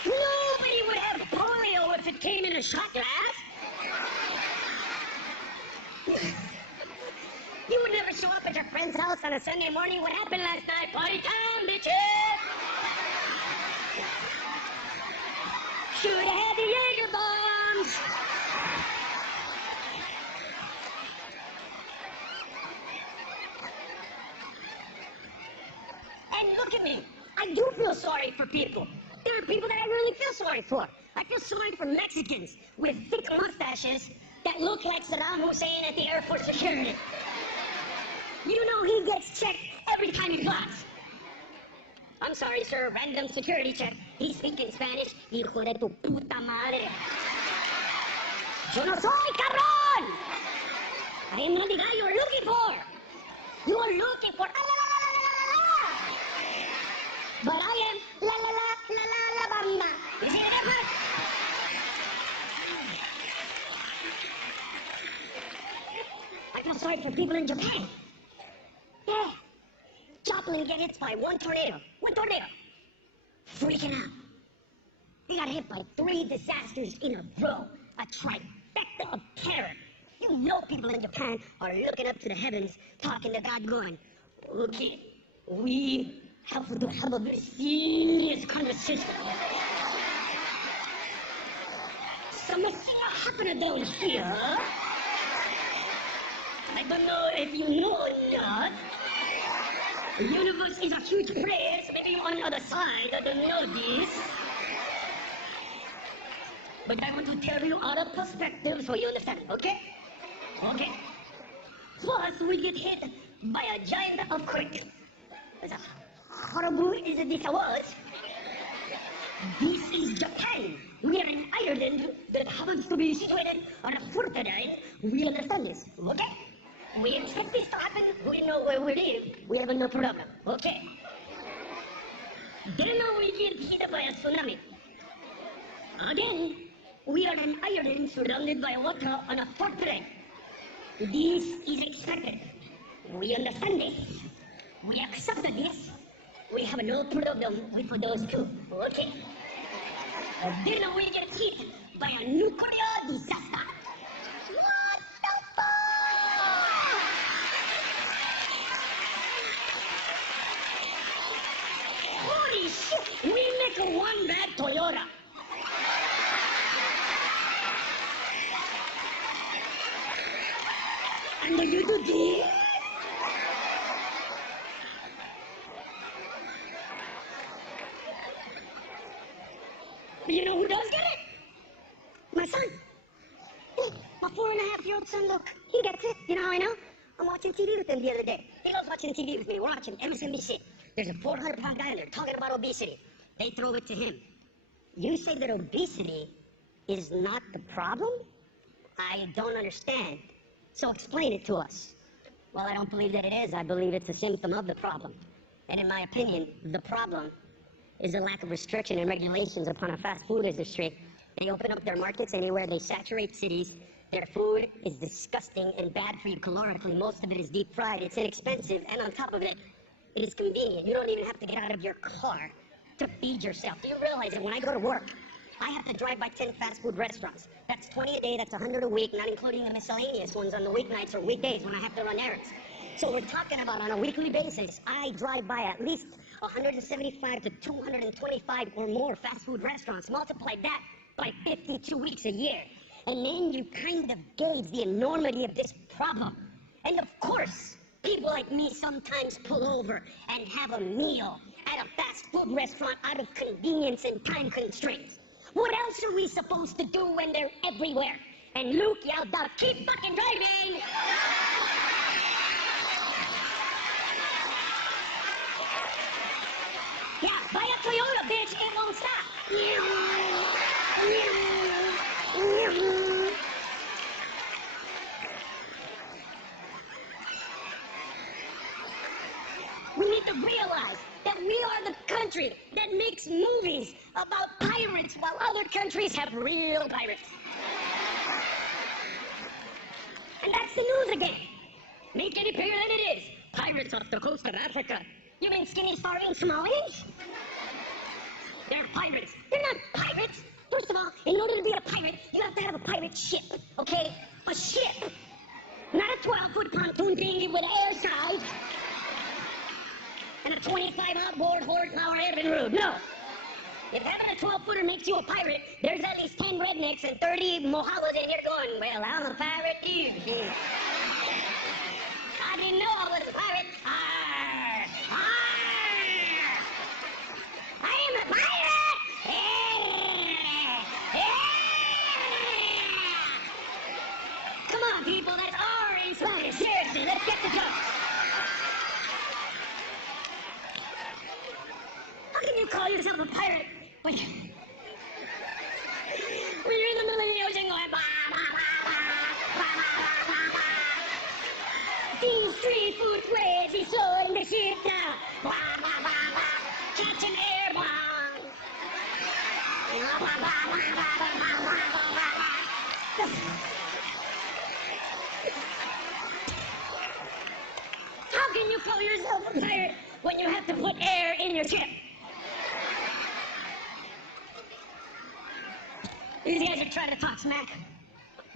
Nobody would have polio if it came in a shot glass. You would never show up at your friend's house on a Sunday morning. What happened last night? Party time, bitches! Should have had the Jaeger bombs! And look at me. I do feel sorry for people. There are people that I really feel sorry for. I feel sorry for Mexicans with thick mustaches that look like Saddam Hussein at the Air Force security. You know he gets checked every time he flies. I'm sorry, sir, random security check. He's speaking Spanish. Hijo de tu puta madre. Yo no soy, cabrón! I am not the guy you're looking for. You're looking for la la la la la la la. But I am la la la la la la bamba. You see the difference? I feel sorry for people in Japan. Yeah. Joplin get hit by one tornado. Freaking out. He got hit by 3 disasters in a row. A trifecta of terror. You know people in Japan are looking up to the heavens, talking to God, going, okay, we have to have a very serious conversation. Something happening down here. I don't know if you know or not. The universe is a huge place. Maybe you're on the other side. I don't know this. But I want to tell you other perspectives so you understand, okay? Okay. First, we get hit by a giant earthquake. As horrible as this was, this is Japan. We are in Ireland that happens to be situated on a fortnight. We understand this, okay? We expect this to happen. We know where we live. We have no problem, okay? Then we get hit by a tsunami. Again, we are in Ireland surrounded by water on a fortnight. This is expected. We understand this. We accepted this. We have no problem with those two, okay? Then we get hit by a nuclear disaster. What the fuck? Holy shit! We make one bad Toyota. And you do this? You know who does get it? My son. My 4.5-year-old son, look, he gets it. You know how I know? I'm watching TV with him the other day. He loves watching TV with me. We're watching MSNBC. There's a 400-pound guy in there talking about obesity. They throw it to him. You say that obesity is not the problem? I don't understand. So explain it to us. Well, I don't believe that it is. I believe it's a symptom of the problem. And in my opinion, the problem is a lack of restriction and regulations upon a fast food industry. They open up their markets anywhere, they saturate cities. Their food is disgusting and bad for you calorically. Most of it is deep fried, it's inexpensive, and on top of it, it is convenient. You don't even have to get out of your car to feed yourself. Do you realize that when I go to work, I have to drive by 10 fast food restaurants. That's 20 a day, that's 100 a week, not including the miscellaneous ones on the weeknights or weekdays when I have to run errands. So we're talking about on a weekly basis, I drive by at least 175 to 225 or more fast food restaurants. Multiply that by 52 weeks a year. And then you kind of gauge the enormity of this problem. And of course, people like me sometimes pull over and have a meal at a fast food restaurant out of convenience and time constraints. What else are we supposed to do when they're everywhere? And Luke yelled out, "Keep fucking driving!" Yeah, buy a Toyota, bitch, it won't stop. We need to realize that we are the country that makes movies about pirates while other countries have real pirates. And that's the news again. Make it appear that it is. Pirates off the coast of Africa. You mean Skinny Star in Somalians? They're pirates. They're not pirates. First of all, in order to be a pirate, you have to have a pirate ship, okay? A ship. Not a 12-foot pontoon dinghy with air sides and a 25 outboard horsepower Evan Rude. No. If having a 12-footer makes you a pirate, there's at least 10 rednecks and 30 mojados in here going, "Well, I'm a pirate too." I didn't know I was a pirate. Arr! Arr! I am a pirate! Come on, people, that's R in Spanish. Seriously, let's get the joke. How can you call yourself a pirate when you're in the middle of the ocean going, "Bah, bah, bah, bah, bah, bah, bah, bah. These 3 foot waves is slowing the ship down. Bah, bah, bah, bah. Catching air bombs. Bah, bah, bah, bah, bah, bah, bah, bah, bah, bah. How can you call yourself a pirate when you have to put air in your ship? These guys are trying to talk smack.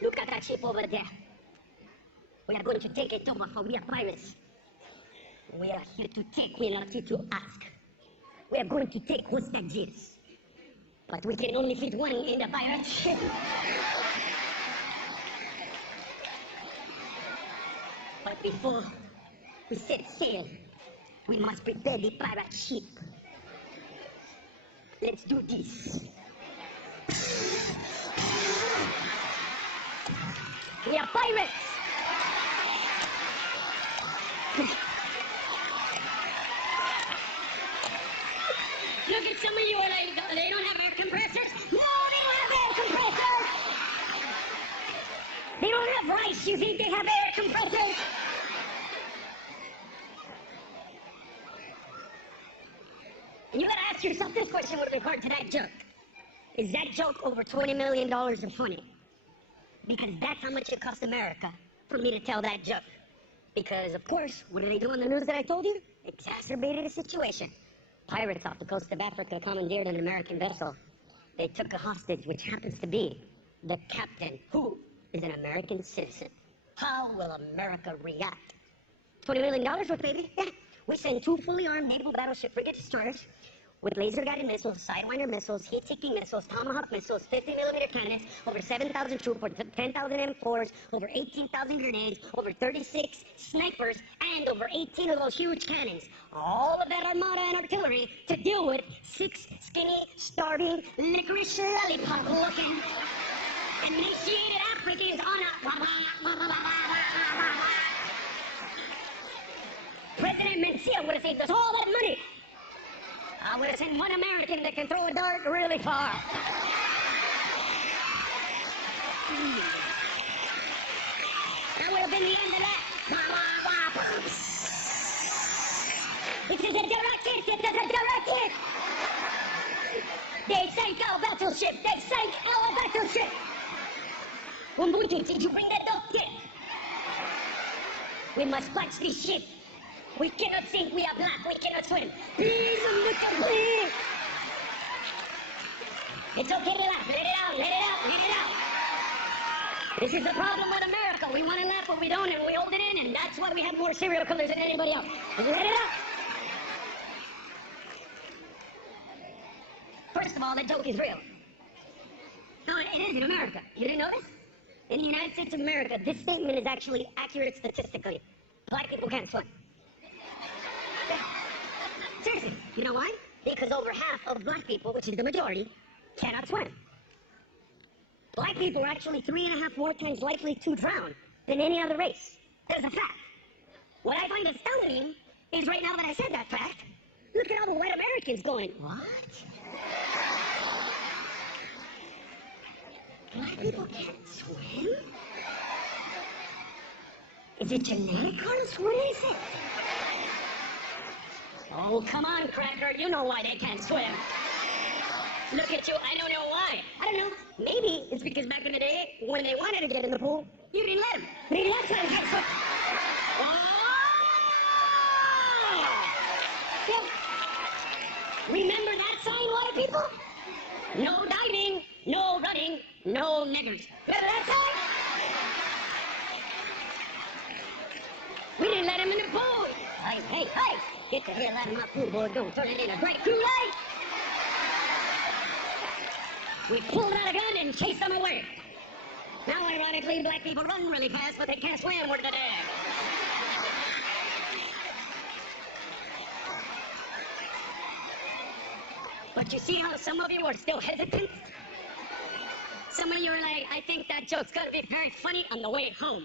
Look at that ship over there. We are going to take it over, for we are pirates. We are here to take, we are not here to ask. We are going to take hostages. But we can only fit one in the pirate ship. But before we set sail, we must prepare the pirate ship. Let's do this. We are pirates! Look at some of you are like, they don't have air compressors? No, they don't have air compressors! They don't have rice, you think they have air compressors? And you gotta ask yourself this question with regard to that joke. Is that joke over $20 million of funny? Because that's how much it cost America for me to tell that joke. Because, of course, what did they do in the news that I told you? Exacerbated the situation. Pirates off the coast of Africa commandeered an American vessel. They took a hostage, which happens to be the captain, who is an American citizen. How will America react? $20 million worth, baby. Yeah. We send 2 fully armed naval battleship frigate destroyers with laser-guided missiles, Sidewinder missiles, heat-seeking missiles, Tomahawk missiles, 50mm cannons, over 7,000 troops, over 10,000 M4s, over 18,000 grenades, over 36 snipers, and over 18 of those huge cannons. All of that armada and artillery to deal with 6 skinny, starving, licorice lollipop-looking, emaciated Africans on a... President Mencia would have saved us all that money. I would have sent one American that can throw a dart really far. That would have been the end of that. It is a rocket! It is a rocket! They sank our battleship! They sank our battleship! Ubuntu, did you bring that dog kit? We must watch this ship. We cannot sink, we are black, we cannot swim. Please, look at me. It's okay to laugh, let it out, let it out, let it out. This is the problem with America. We want to laugh, but we don't, and we hold it in, and that's why we have more serial killers than anybody else. Let it out. First of all, the joke is real. No, it is in America. You didn't know this? In the United States of America, this statement is actually accurate statistically. Black people can't swim. Seriously, you know why? Because over half of black people, which is the majority, cannot swim. Black people are actually 3.5 more times likely to drown than any other race. That is a fact. What I find astounding is right now that I said that fact, look at all the white Americans going, what? Black people can't swim? Is it genetic, Carlos? What is it? Oh, come on, Cracker. You know why they can't swim. Look at you. I don't know why. I don't know. Maybe it's because back in the day, when they wanted to get in the pool, you didn't let them. They didn't let them get swim. Oh! Yeah. Remember that sign, white people? No diving, no running, no niggers. Remember that sign? We didn't let him in the pool. Hey, hey, hey. Get the hell out of my pool, boy. Don't turn it into Great Kool-Aid. We pulled out a gun and chased them away. Now, ironically, black people run really fast, but they can't swim worth a damn. But you see how some of you are still hesitant? Some of you are like, I think that joke's gonna be very funny on the way home.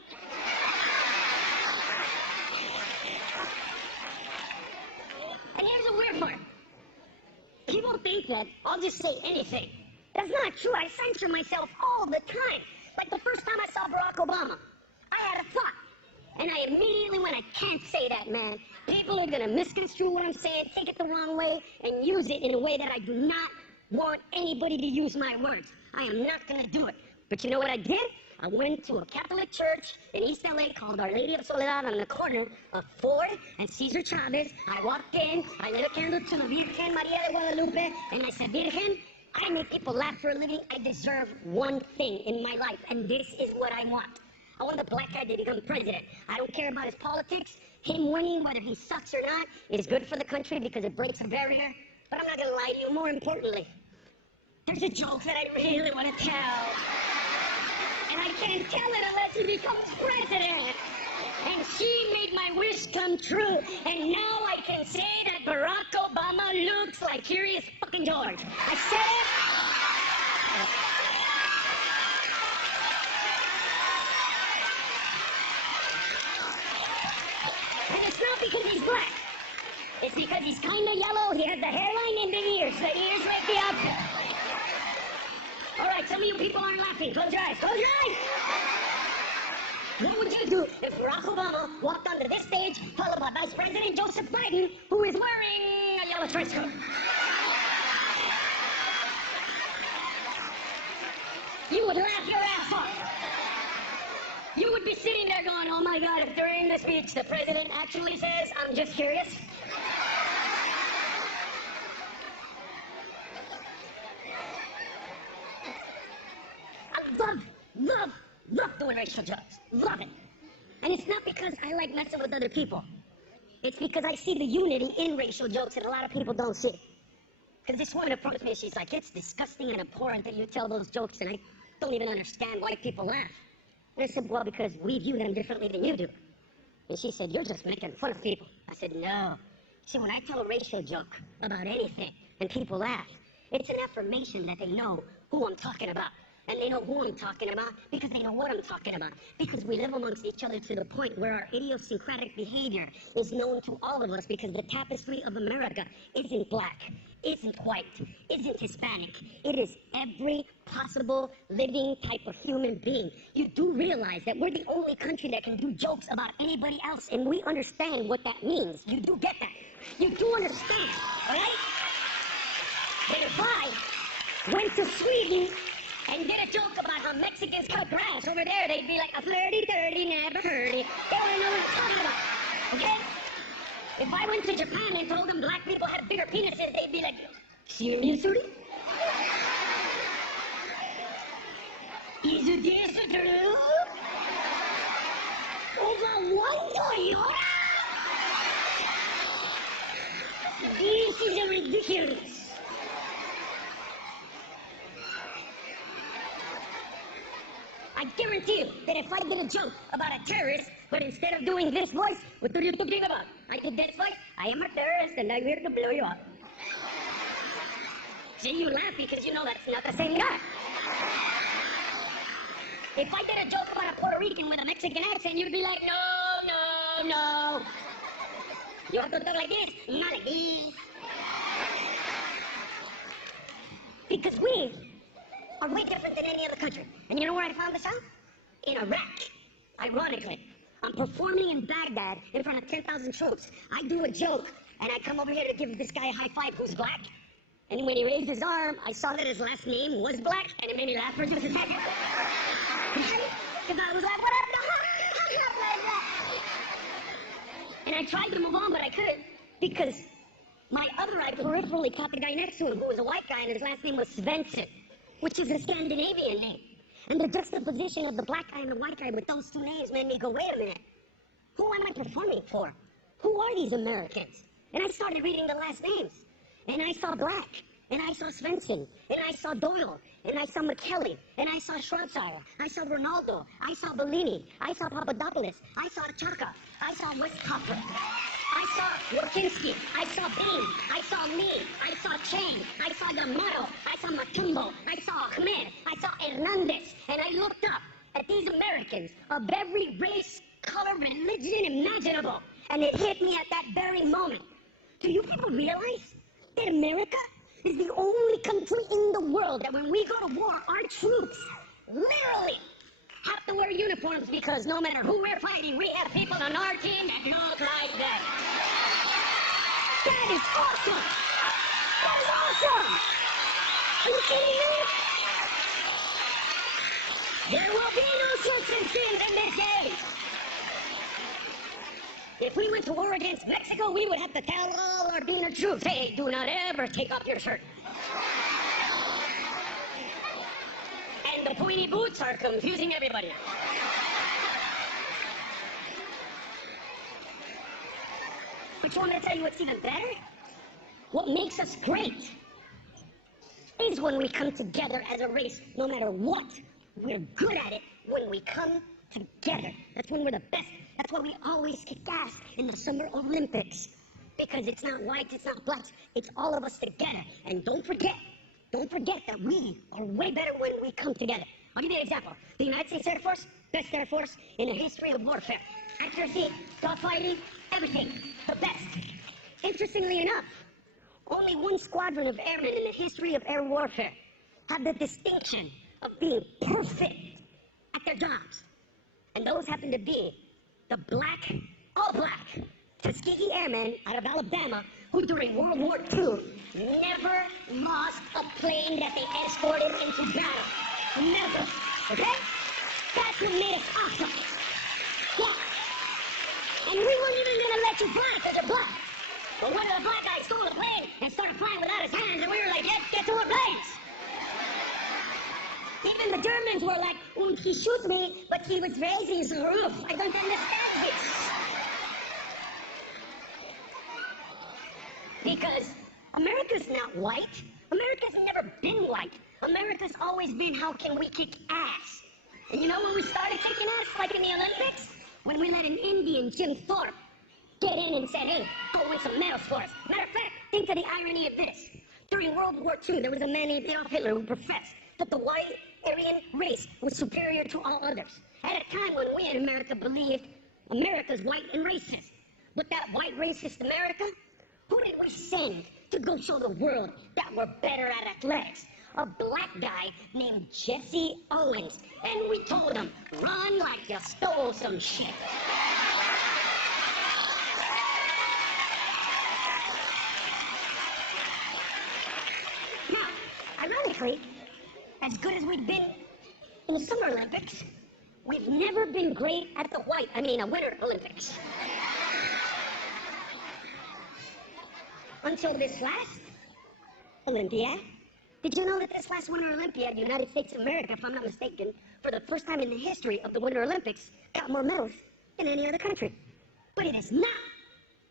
And here's the weird part. People think that I'll just say anything. That's not true. I censor myself all the time. Like the first time I saw Barack Obama, I had a thought. And I immediately went, I can't say that, man. People are going to misconstrue what I'm saying, take it the wrong way, and use it in a way that I do not want anybody to use my words. I am not going to do it. But you know what I did? I went to a Catholic church in East LA called Our Lady of Soledad on the corner of 4th and Cesar Chavez. I walked in, I lit a candle to the Virgen Maria de Guadalupe, and I said, Virgen, I make people laugh for a living. I deserve one thing in my life, and this is what I want. I want the black guy to become president. I don't care about his politics. Him winning, whether he sucks or not, is good for the country because it breaks a barrier. But I'm not gonna lie to you, more importantly, there's a joke that I really want to tell. And I can't tell it unless he becomes president. And she made my wish come true. And now I can say that Barack Obama looks like Curious fucking George. I said it. And it's not because he's black. It's because he's kind of yellow, he has the hairline and the ears. The ears make the outfit. All right, some of you people aren't laughing. Close your eyes. Close your eyes! What would you do if Barack Obama walked onto this stage, followed by Vice President Joseph Biden, who is wearing a yellow trench coat? You would laugh your ass off. You would be sitting there going, oh my God, if during the speech the president actually says, I'm just curious. I love doing racial jokes. Love it. And it's not because I like messing with other people. It's because I see the unity in racial jokes that a lot of people don't see. Because this woman approached me, she's like, it's disgusting and abhorrent that you tell those jokes, and I don't even understand why people laugh. And I said, well, because we view them differently than you do. And she said, you're just making fun of people. I said, no. See, when I tell a racial joke about anything and people laugh, it's an affirmation that they know who I'm talking about. And they know who I'm talking about because they know what I'm talking about. Because we live amongst each other to the point where our idiosyncratic behavior is known to all of us because the tapestry of America isn't black, isn't white, isn't Hispanic. It is every possible living type of human being. You do realize that we're the only country that can do jokes about anybody else, and we understand what that means. You do get that. You do understand, all right? But if I went to Sweden and did a joke about how Mexicans cut grass over there, they'd be like, a flirty-dirty, never heard it. They wouldn't know what I'm talking about, okay? If I went to Japan and told them black people have bigger penises, they'd be like, seriously? Is this true? Over one Toyota? This is ridiculous. I guarantee you that if I did a joke about a terrorist, but instead of doing this voice, what are you talking about? I did this voice, I am a terrorist and I'm here to blow you up. See, you laugh because you know that's not the same guy. If I did a joke about a Puerto Rican with a Mexican accent, you'd be like, no. You have to talk like this, not like this. Because we are way different than any other country. And you know where I found this out? In Iraq. Ironically, I'm performing in Baghdad in front of 10,000 troops. I do a joke, and I come over here to give this guy a high five who's black. And when he raised his arm, I saw that his last name was black, and it made me laugh for just a second. Because I was like, what up, and I tried to move on, but I couldn't, because my other eye peripherally caught the guy next to him, who was a white guy, and his last name was Svensson, which is a Scandinavian name. And the juxtaposition of the black guy and the white guy with those two names made me go, wait a minute, who am I performing for? Who are these Americans? And I started reading the last names. And I saw Black, and I saw Svensson, and I saw Doyle, and I saw McKelly, and I saw Schwarzenegger, I saw Ronaldo, I saw Bellini, I saw Papadopoulos, I saw Chaka, I saw Westcopper, I saw Wilkinski, I saw Bean, I saw me, I saw Chang, I saw D'Amato, I saw Matumbo, I saw Ahmed, I saw Hernandez, and I looked up at these Americans of every race, color, religion imaginable, and it hit me at that very moment. Do you people realize that America is the only country in the world that when we go to war, our troops literally have to wear uniforms because no matter who we're fighting, we have people on our team that look like that. That is awesome! That is awesome! Are you kidding me? There will be no such sins in this age! If we went to war against Mexico, we would have to tell all our Beaner troops, hey, do not ever take off your shirt. And the pointy boots are confusing everybody. But you want me to tell you what's even better? What makes us great is when we come together as a race, no matter what. We're good at it when we come together. That's when we're the best. That's why we always kick ass in the Summer Olympics. Because it's not whites, it's not blacks, it's all of us together. And don't forget that we are way better when we come together. I'll give you an example. The United States Air Force, best Air Force in the history of warfare. Accuracy, dogfighting, everything, the best. Interestingly enough, only one squadron of airmen in the history of air warfare have the distinction of being perfect at their jobs. And those happen to be the all black, Tuskegee Airmen out of Alabama, who during World War II never lost a plane that they escorted into battle. Never. Okay? That's what made us awesome. Yeah. And we weren't even gonna let you fly because you're black. But one of the black guys stole a plane and started flying without his hands, and we were like, yes, get to our planes. Even the Germans were like, oh, he shoots me, but he was raising the roof. I don't understand this. Because America's not white. America's never been white. America's always been, how can we kick ass? And you know when we started kicking ass, like in the Olympics? When we let an Indian, Jim Thorpe, get in and said, hey, go win some medals for us. Matter of fact, think of the irony of this. During World War II, there was a man named Adolf Hitler who professed that the white Aryan race was superior to all others. At a time when we in America believed America's white and racist. But that white racist America, who did we send to go show the world that we're better at athletics? A black guy named Jesse Owens. And we told him, run like you stole some shit. Now, ironically, as good as we've been in the Summer Olympics, we've never been great at the Winter Olympics. Until this last Olympiad. Did you know that this last Winter Olympiad, the United States of America, if I'm not mistaken, for the first time in the history of the Winter Olympics, got more medals than any other country? But it is not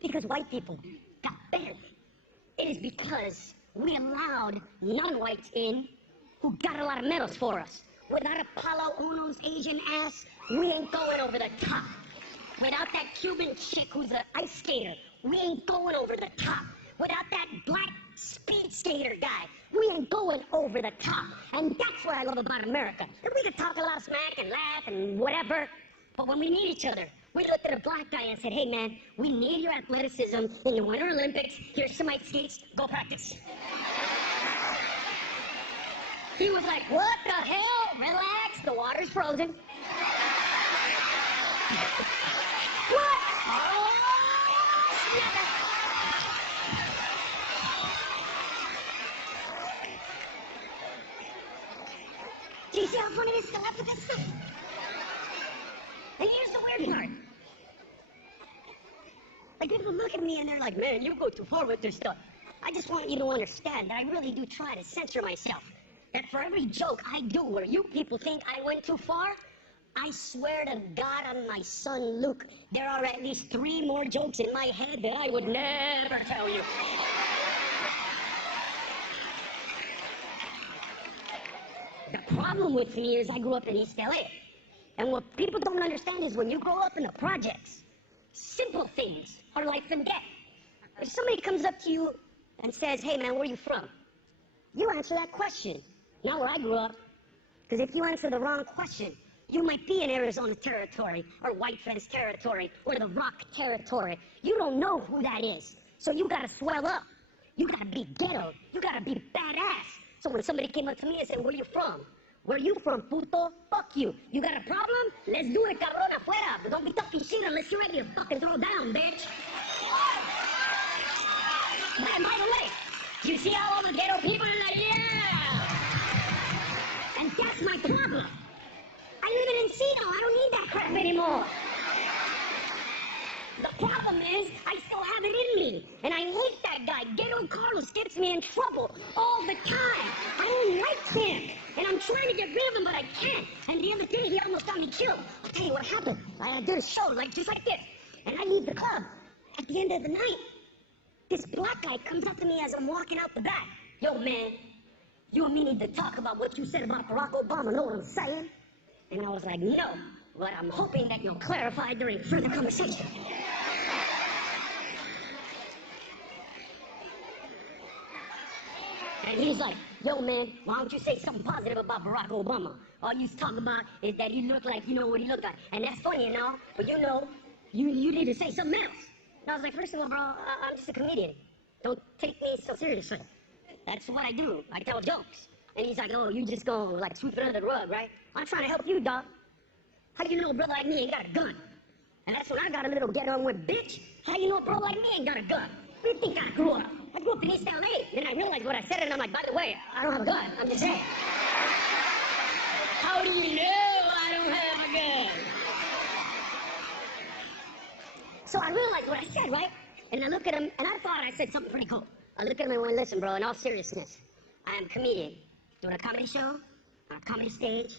because white people got better. It is because we allowed non-whites in who got a lot of medals for us. Without Apollo Uno's Asian ass, we ain't going over the top. Without that Cuban chick who's an ice skater, we ain't going over the top. Without that black speed skater guy, we ain't going over the top. And that's what I love about America. That we can talk a lot of smack and laugh and whatever, but when we need each other, we looked at a black guy and said, hey man, we need your athleticism in the Winter Olympics. Here's some ice skates, go practice. He was like, what the hell? Relax, the water's frozen. What? Oh, do you see how funny it is to laugh at this stuff? And here's the weird part. Like, people look at me and they're like, man, you go too far with this stuff. I just want you to understand that I really do try to censor myself. That for every joke I do where you people think I went too far, I swear to God on my son Luke, there are at least 3 more jokes in my head that I would never tell you. The problem with me is I grew up in East LA. And what people don't understand is when you grow up in the projects, simple things are life and death. If somebody comes up to you and says, hey man, where are you from? You answer that question. Not where I grew up. Because if you answer the wrong question, you might be in Arizona territory, or White Fence territory, or the Rock territory. You don't know who that is. So you gotta swell up. You gotta be ghetto. You gotta be badass. So when somebody came up to me and said, where you from? Where you from, puto? Fuck you. You got a problem? Let's do it, cabrón, afuera. But don't be talking shit unless you're ready to fucking throw down, bitch. And by the way, you see all the ghetto people are like, yeah! And that's my problem. I live in Encino. I don't need that crap anymore. The problem is, I still have it in me. And I hate that guy. Ghetto Carlos gets me in trouble all the time. I don't like him. And I'm trying to get rid of him, but I can't. And the other day, he almost got me killed. I'll tell you what happened. I did a show just like this. And I leave the club at at the end of the night, this black guy comes up to me as I'm walking out the back. Yo, man, you and me need to talk about what you said about Barack Obama, know what I'm saying? And I was like, no, but I'm hoping that you'll clarify during further conversation. And he's like, yo, man, why don't you say something positive about Barack Obama? All you talk about is that he looked like, what he looked like. And that's funny, but you need to say something else. And I was like, first of all, bro, I'm just a comedian. Don't take me so seriously. That's what I do. I tell jokes. And he's like, oh, you just gonna, like, sweep it under the rug, right? I'm trying to help you, dog. How do you know a brother like me ain't got a gun? And that's when I got a little get on with, bitch. How do you know a bro like me ain't got a gun? Where do you think I grew up? I grew up in East LA. And I realized what I said, and I'm like, by the way, I don't have a gun. I'm just saying. How do you know I don't have a gun? So I realized what I said, right? And I look at him, and I thought I said something pretty cool. I look at him and went, listen, bro, in all seriousness, I am a comedian, doing a comedy show, on a comedy stage,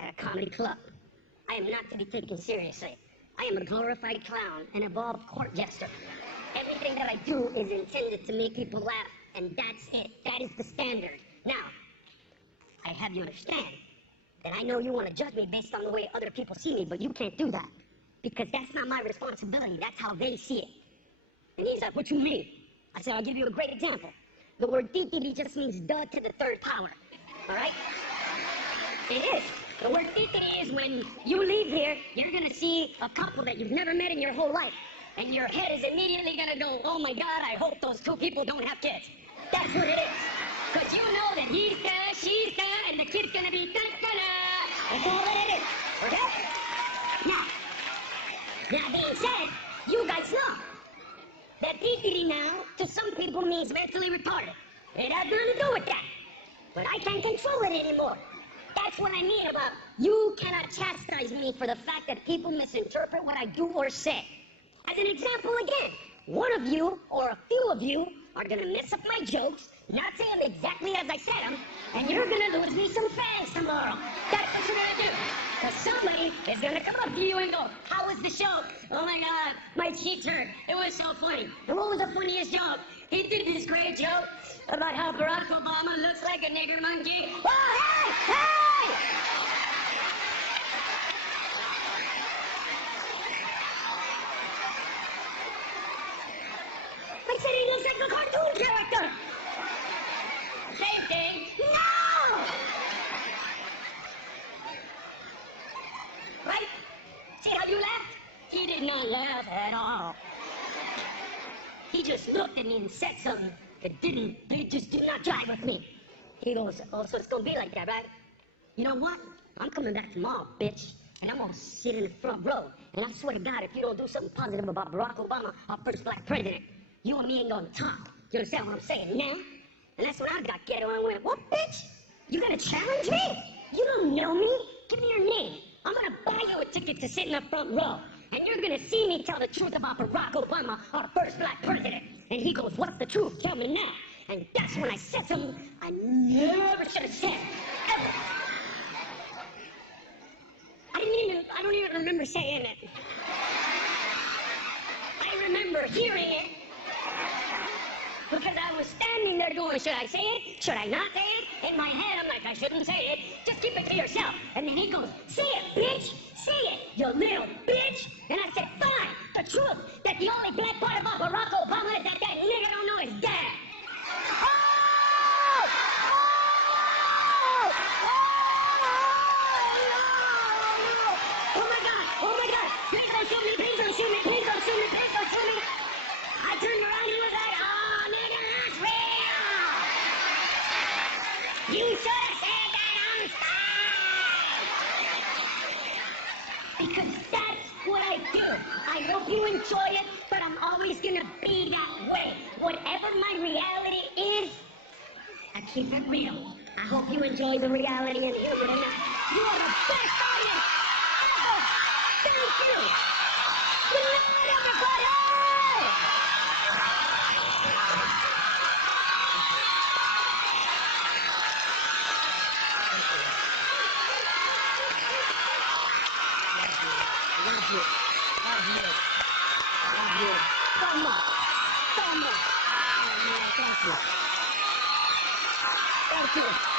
at a comedy club. I am not to be taken seriously. I am a glorified clown, an evolved court jester. Everything that I do is intended to make people laugh, and that's it. That is the standard. Now, I have you understand that I know you want to judge me based on the way other people see me, but you can't do that, because that's not my responsibility. That's how they see it. And he's like, what you mean? I said, I'll give you a great example. The word titiri just means duh to the third power, all right? It is. The word titiri is when you leave here, you're going to see a couple that you've never met in your whole life. And your head is immediately going to go, oh my God, I hope those two people don't have kids. That's what it is. Because you know that he's there, she's there, and the kid's going to be da-da-da. That's all that it is. Okay? Now being said, you guys know that titiri now, to some people, means mentally retarded. It has nothing to do with that. But I can't control it anymore. That's what I mean about you cannot chastise me for the fact that people misinterpret what I do or say. As an example again, one of you, or a few of you, are gonna mess up my jokes, not say them exactly as I said them, and you're gonna lose me some fans tomorrow. That's what you're gonna do. Because somebody is gonna come up to you and go, how was the show? Oh my God, my cheeks hurt. It was so funny. And what was the funniest joke? He did this great joke about how Barack Obama looks like a nigger monkey. Oh, hey, hey! I said he looks like a cartoon character. Same thing. No! Right? See how you laughed? He did not laugh at all. He just looked at me and said something that just did not jive with me. He goes, oh, so it's gonna be like that, right? You know what? I'm coming back tomorrow, bitch. And I'm gonna sit in the front row. And I swear to God, if you don't do something positive about Barack Obama, our first black president, you and me ain't gonna talk. You understand what I'm saying now? And that's when I got ghetto and went, what, bitch? You gonna challenge me? You don't know me? Give me your name. I'm gonna buy you a ticket to sit in the front row. And you're gonna see me tell the truth about Barack Obama, our first black president. And he goes, what's the truth? Tell me now. And that's when I said something I never should have said, ever. I don't even remember saying it. I remember hearing it. Because I was standing there going, should I say it? Should I not say it? In my head, I'm like, I shouldn't say it. Just keep it to yourself. And then he goes, say it, bitch. Say it, you little bitch. And I said, fine. The truth, that the only bad part about Barack Obama is that nigga don't know his dad. Oh! Oh my God. Please don't shoot me. Please don't shoot me. Please don't shoot me. Please don't shoot me. I turned around and he was like, oh, nigga, that's real. You should have said that on stage. Because that's what I do. I hope you enjoy it, but I'm always going to be that way. Whatever my reality is, I keep it real. I hope you enjoy the reality and humor tonight. You are the best audience ever. Thank you. Good night, everybody. Love you. Love you. Love you. Toma. Toma. Gracias. Gracias.